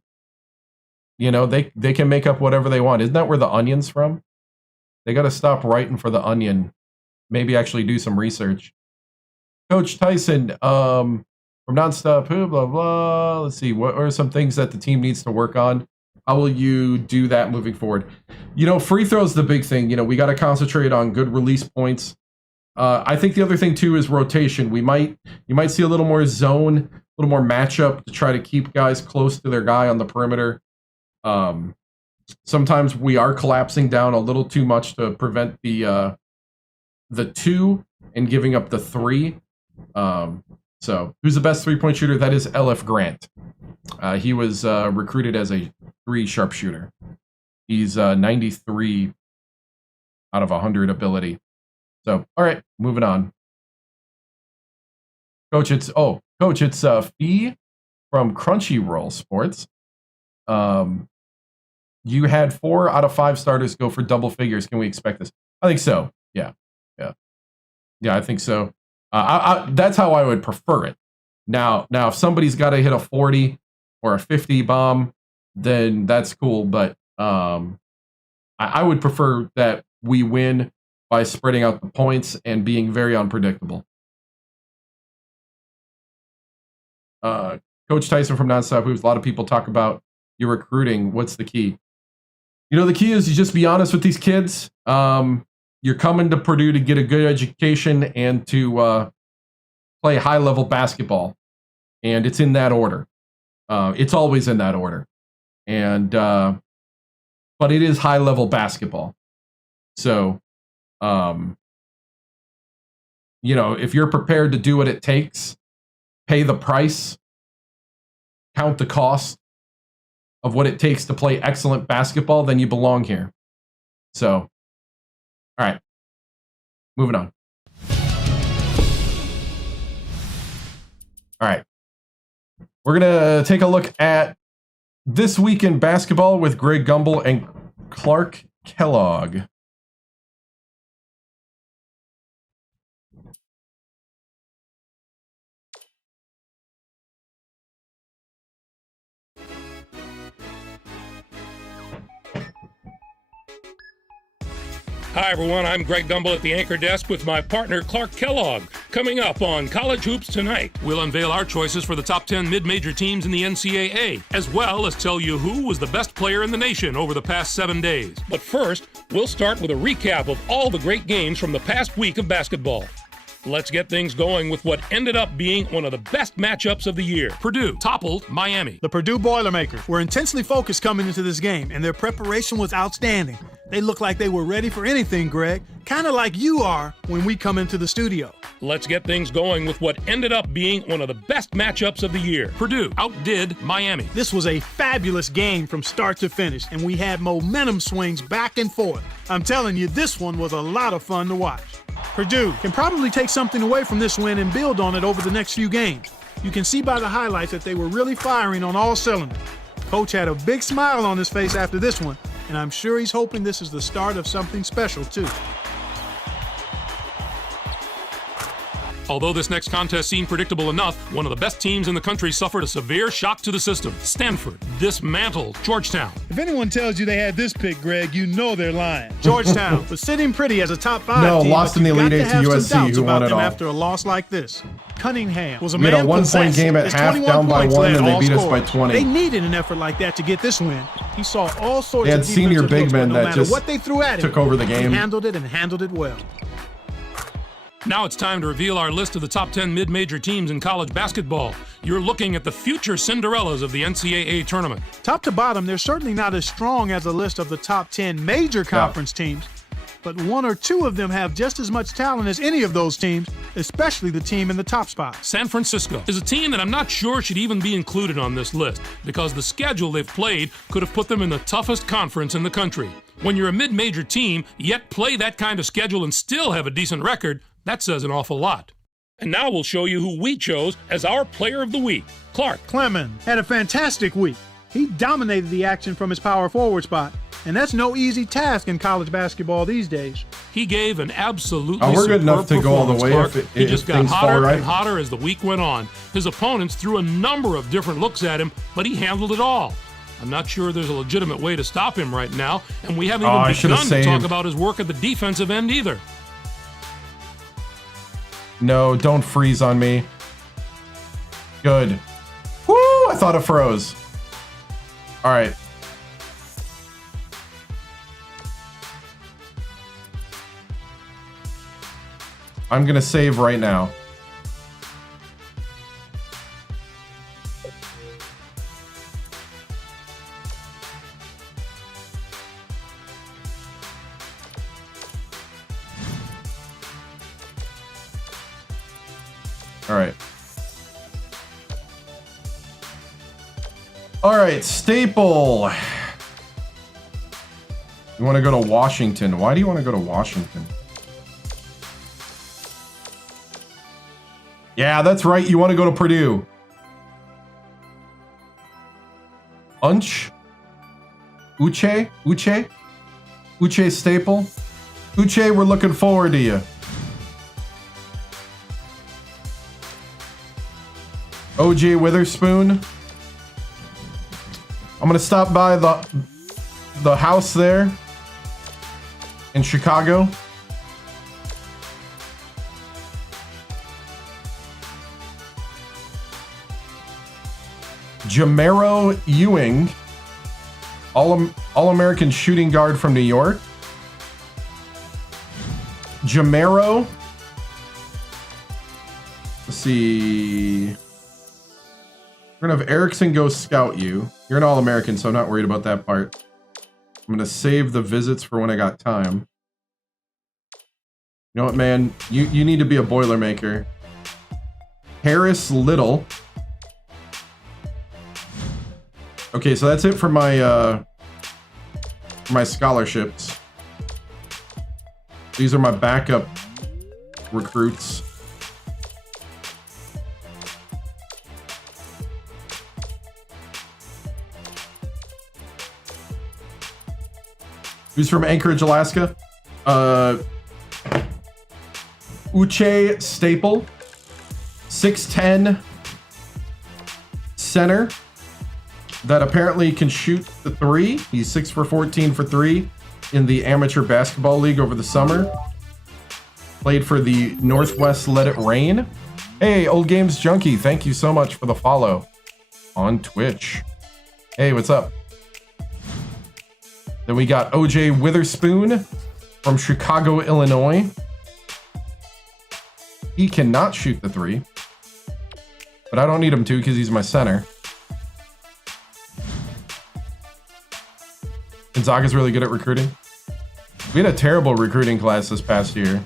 they can make up whatever they want. Isn't that where the Onion's from? They got to stop writing for the Onion. Maybe actually do some research. Coach Tyson, from Nonstop, blah, blah. Let's see. What are some things that the team needs to work on? How will you do that moving forward? Free throws the big thing. We got to concentrate on good release points. I think the other thing too is rotation. You might see a little more zone, a little more matchup to try to keep guys close to their guy on the perimeter. Sometimes we are collapsing down a little too much to prevent the 2 and giving up the 3. So who's the best 3-point shooter? That is LF Grant. He was recruited as a 3 sharpshooter. He's 93 out of 100 ability. So, all right, moving on. Coach, it's Fee from Crunchyroll Sports. You had 4 out of 5 starters go for double figures. Can we expect this? I think so. Yeah, I think so. That's how I would prefer it. Now, if somebody's got to hit a 40 or a 50 bomb, then that's cool. But I would prefer that we win by spreading out the points and being very unpredictable. Coach Tyson from Nonstop Hoops, a lot of people talk about your recruiting. What's the key? You know, the key is you just be honest with these kids. You're coming to Purdue to get a good education and to play high-level basketball. And it's in that order. It's always in that order. And but it is high-level basketball. So, you know, if you're prepared to do what it takes, pay the price, count the cost of what it takes to play excellent basketball, then you belong here. So, all right, moving on. All right, we're going to take a look at this week in basketball with Greg Gumbel and Clark Kellogg. Hi, everyone. I'm Greg Gumbel at the anchor desk with my partner, Clark Kellogg. Coming up on College Hoops Tonight, we'll unveil our choices for the top 10 mid-major teams in the NCAA, as well as tell you who was the best player in the nation over the past 7 days. But first, we'll start with a recap of all the great games from the past week of basketball. Let's get things going with what ended up being one of the best matchups of the year. Purdue toppled Miami. The Purdue Boilermakers were intensely focused coming into this game, and their preparation was outstanding. They looked like they were ready for anything, Greg, kind of like you are when we come into the studio. Let's get things going with what ended up being one of the best matchups of the year. Purdue outdid Miami. This was a fabulous game from start to finish, and we had momentum swings back and forth. I'm telling you, this one was a lot of fun to watch. Purdue can probably take something away from this win and build on it over the next few games. You can see by the highlights that they were really firing on all cylinders. Coach had a big smile on his face after this one, and I'm sure he's hoping this is the start of something special, too. Although this next contest seemed predictable enough, one of the best teams in the country suffered a severe shock to the system. Stanford dismantled Georgetown. If anyone tells you they had this pick, Greg, you know they're lying. Georgetown was sitting pretty as a top 5 team, lost in the Elite Eight to USC, who won it all. After a loss like this. Cunningham was a we had man a one-point game at half, down by 1, and they beat us by 20. They needed an effort like that to get this win. He saw all sorts they had of senior big men that just what they threw at him, took over the game. He handled it well. Now it's time to reveal our list of the top 10 mid-major teams in college basketball. You're looking at the future Cinderellas of the NCAA tournament. Top to bottom, they're certainly not as strong as a list of the top 10 major conference teams, but one or two of them have just as much talent as any of those teams, especially the team in the top spot. San Francisco is a team that I'm not sure should even be included on this list because the schedule they've played could have put them in the toughest conference in the country. When you're a mid-major team, yet play that kind of schedule and still have a decent record, that says an awful lot. And now we'll show you who we chose as our player of the week. Clark Clemens had a fantastic week. He dominated the action from his power forward spot, and that's no easy task in college basketball these days. He gave an absolutely we're good enough to go all the way he just got hotter and hotter as the week went on. His opponents threw a number of different looks at him, but he handled it all. I'm not sure there's a legitimate way to stop him right now, and we haven't even begun to talk about his work at the defensive end either. No, don't freeze on me. Good. Woo! I thought it froze. All right. I'm going to save right now. All right, Staple. You want to go to Washington. Why do you want to go to Washington? Yeah, that's right. You want to go to Purdue. Uche Staple. Uche, we're looking forward to you. OJ Witherspoon. I'm gonna stop by the house there in Chicago. Jamero Ewing, All-American shooting guard from New York. Jamero. Let's see. We're going to have Erickson go scout you. You're an All-American, so I'm not worried about that part. I'm going to save the visits for when I got time. You know what, man? You need to be a Boilermaker. Harris Little. Okay, so that's it for my scholarships. These are my backup recruits. Who's from Anchorage, Alaska? Uche Staple, 6'10" center that apparently can shoot the three. He's 6 for 14 for three in the amateur basketball league over the summer. Played for the Northwest Let It Rain. Hey, Old Games Junkie, thank you so much for the follow on Twitch. Hey, what's up? Then we got OJ Witherspoon from Chicago, Illinois. He cannot shoot the three, but I don't need him to because he's my center. Gonzaga's really good at recruiting. We had a terrible recruiting class this past year.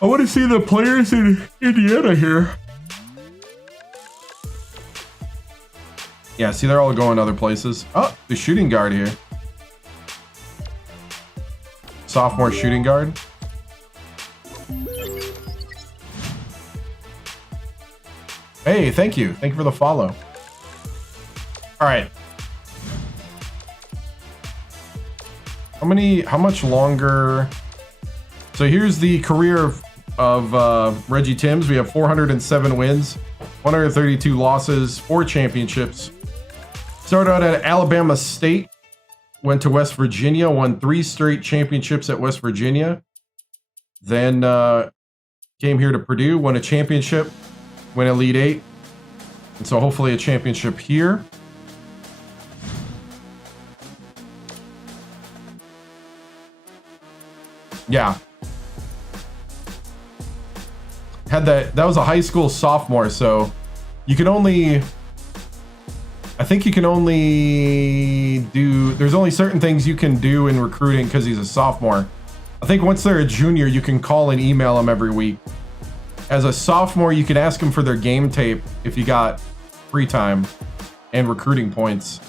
I want to see the players in Indiana here. Yeah, see, they're all going other places. Oh, the shooting guard here. Sophomore shooting guard. Hey, thank you. Thank you for the follow. All right. How much longer? So here's the career of Reggie TImms. We have 407 wins, 132 losses, 4 championships. Started out at Alabama State, went to West Virginia, won 3 straight championships at West Virginia. Then came here to Purdue, won a championship, went Elite 8. And so hopefully a championship here. Yeah. Had that was a high school sophomore, so you can only, I think you can only do, there's only certain things you can do in recruiting because he's a sophomore. I think once they're a junior, you can call and email them every week. As a sophomore, you can ask them for their game tape if you got free time and recruiting points.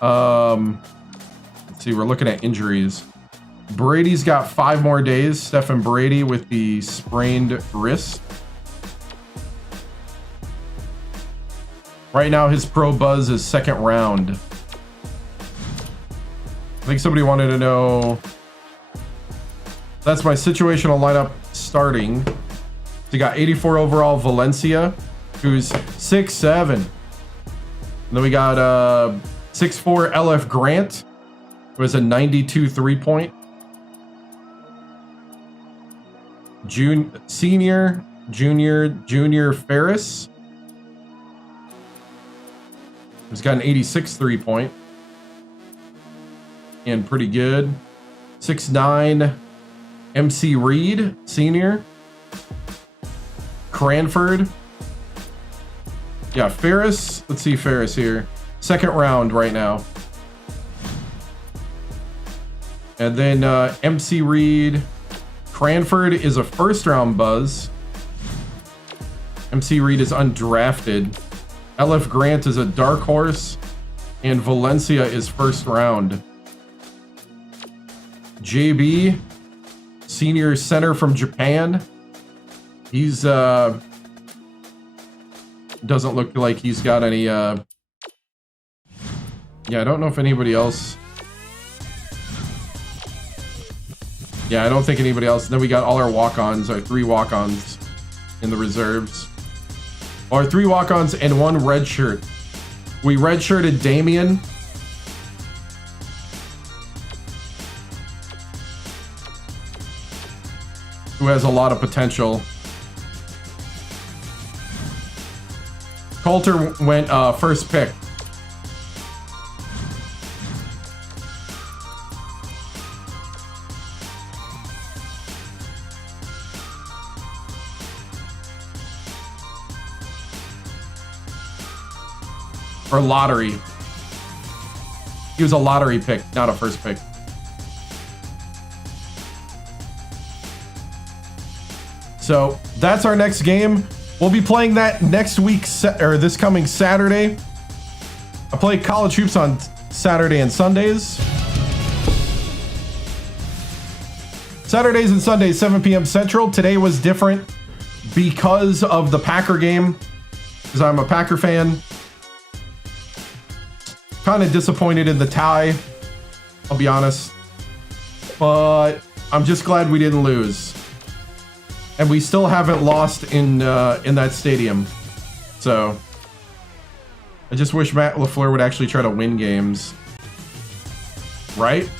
Let's see, we're looking at injuries. Brady's got 5 more days. Stephen Brady with the sprained wrist. Right now, his pro buzz is 2nd round. I think somebody wanted to know. That's my situational lineup starting. We got 84 overall Valencia, who's 6'7". And then we got 6'4" LF Grant, who has a 92 3-point. Junior Ferris, who's got an 86 3-point. And pretty good. 6'9" MC Reed, senior. Cranford. Yeah, Ferris. Let's see Ferris here. 2nd round right now. And then MC Reed. Cranford is a 1st round buzz. MC Reed is undrafted. LF Grant is a dark horse. And Valencia is 1st round. JB, senior center from Japan. He's doesn't look like he's got any yeah, I don't know if anybody else. Yeah, I don't think anybody else. Then we got all our walk-ons, our 3 walk-ons in the reserves. Our 3 walk-ons and 1 red shirt. We redshirted Damien. Who has a lot of potential. Coulter went first pick. Or lottery. He was a lottery pick, not a first pick. So that's our next game. We'll be playing that next week, or this coming Saturday. I play college hoops on Saturday and Sundays. Saturdays and Sundays, 7 p.m. Central. Today was different because of the Packer game, because I'm a Packer fan. Kind of disappointed in the tie, I'll be honest. But I'm just glad we didn't lose. And we still haven't lost in that stadium. So I just wish Matt LaFleur would actually try to win games. Right?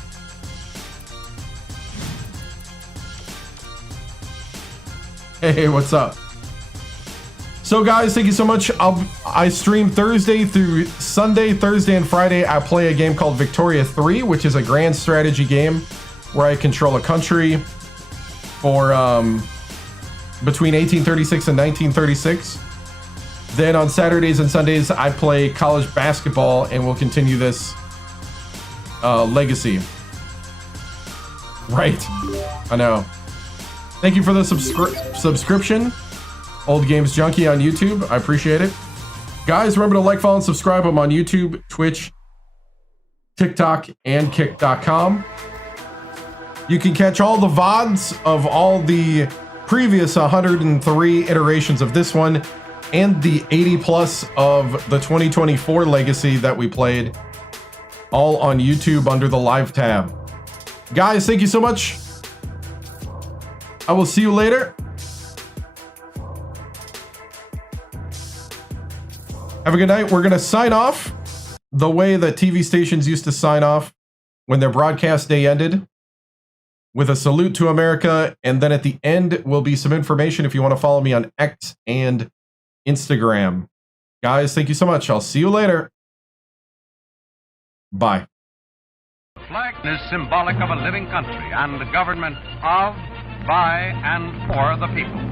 Hey, what's up? So guys, thank you so much. I stream Thursday through Sunday. Thursday and Friday, I play a game called Victoria 3, which is a grand strategy game where I control a country for between 1836 and 1936. Then on Saturdays and Sundays, I play college basketball, and we'll continue this legacy. Right. I know. Thank you for the subscription. Old Games Junkie on YouTube. I appreciate it. Guys, remember to like, follow, and subscribe. I'm on YouTube, Twitch, TikTok, and Kick.com. You can catch all the VODs of all the previous 103 iterations of this one and the 80 plus of the 2024 legacy that we played, all on YouTube under the live tab. Guys, thank you so much. I will see you later. Have a good night. We're going to sign off the way that TV stations used to sign off when their broadcast day ended, with a salute to America. And then at the end will be some information if you want to follow me on X and Instagram. Guys, thank you so much. I'll see you later. Bye. The flag is symbolic of a living country and the government of, by, and for the people.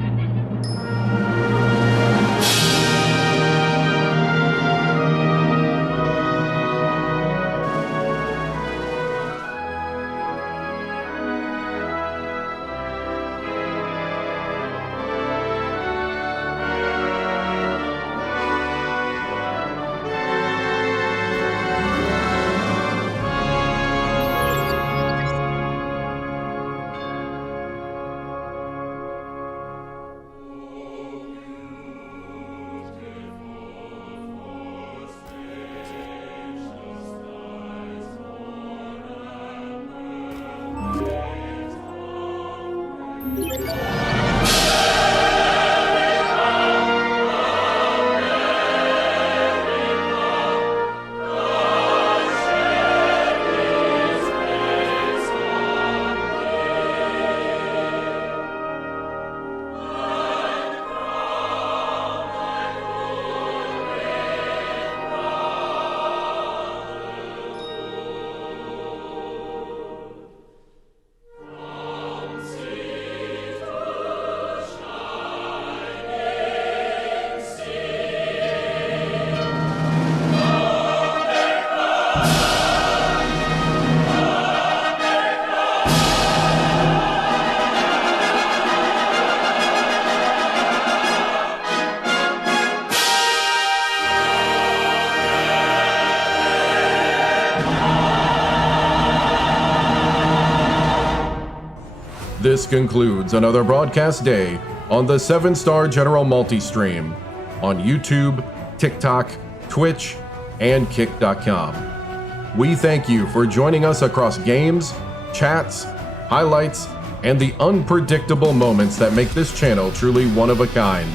This concludes another broadcast day on the 7-Star General Multi-Stream on YouTube, TikTok, Twitch, and Kick.com. We thank you for joining us across games, chats, highlights, and the unpredictable moments that make this channel truly one of a kind.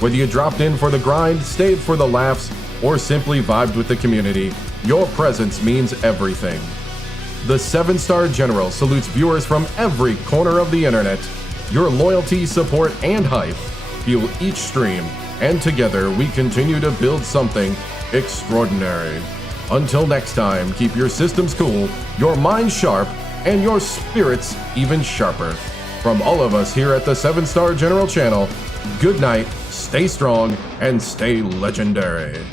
Whether you dropped in for the grind, stayed for the laughs, or simply vibed with the community, your presence means everything. The 7-Star General salutes viewers from every corner of the internet. Your loyalty, support, and hype fuel each stream and together we continue to build something extraordinary. Until next time, keep your systems cool, your minds sharp, and your spirits even sharper. From all of us here at the 7-Star General Channel, good night, stay strong, and stay legendary.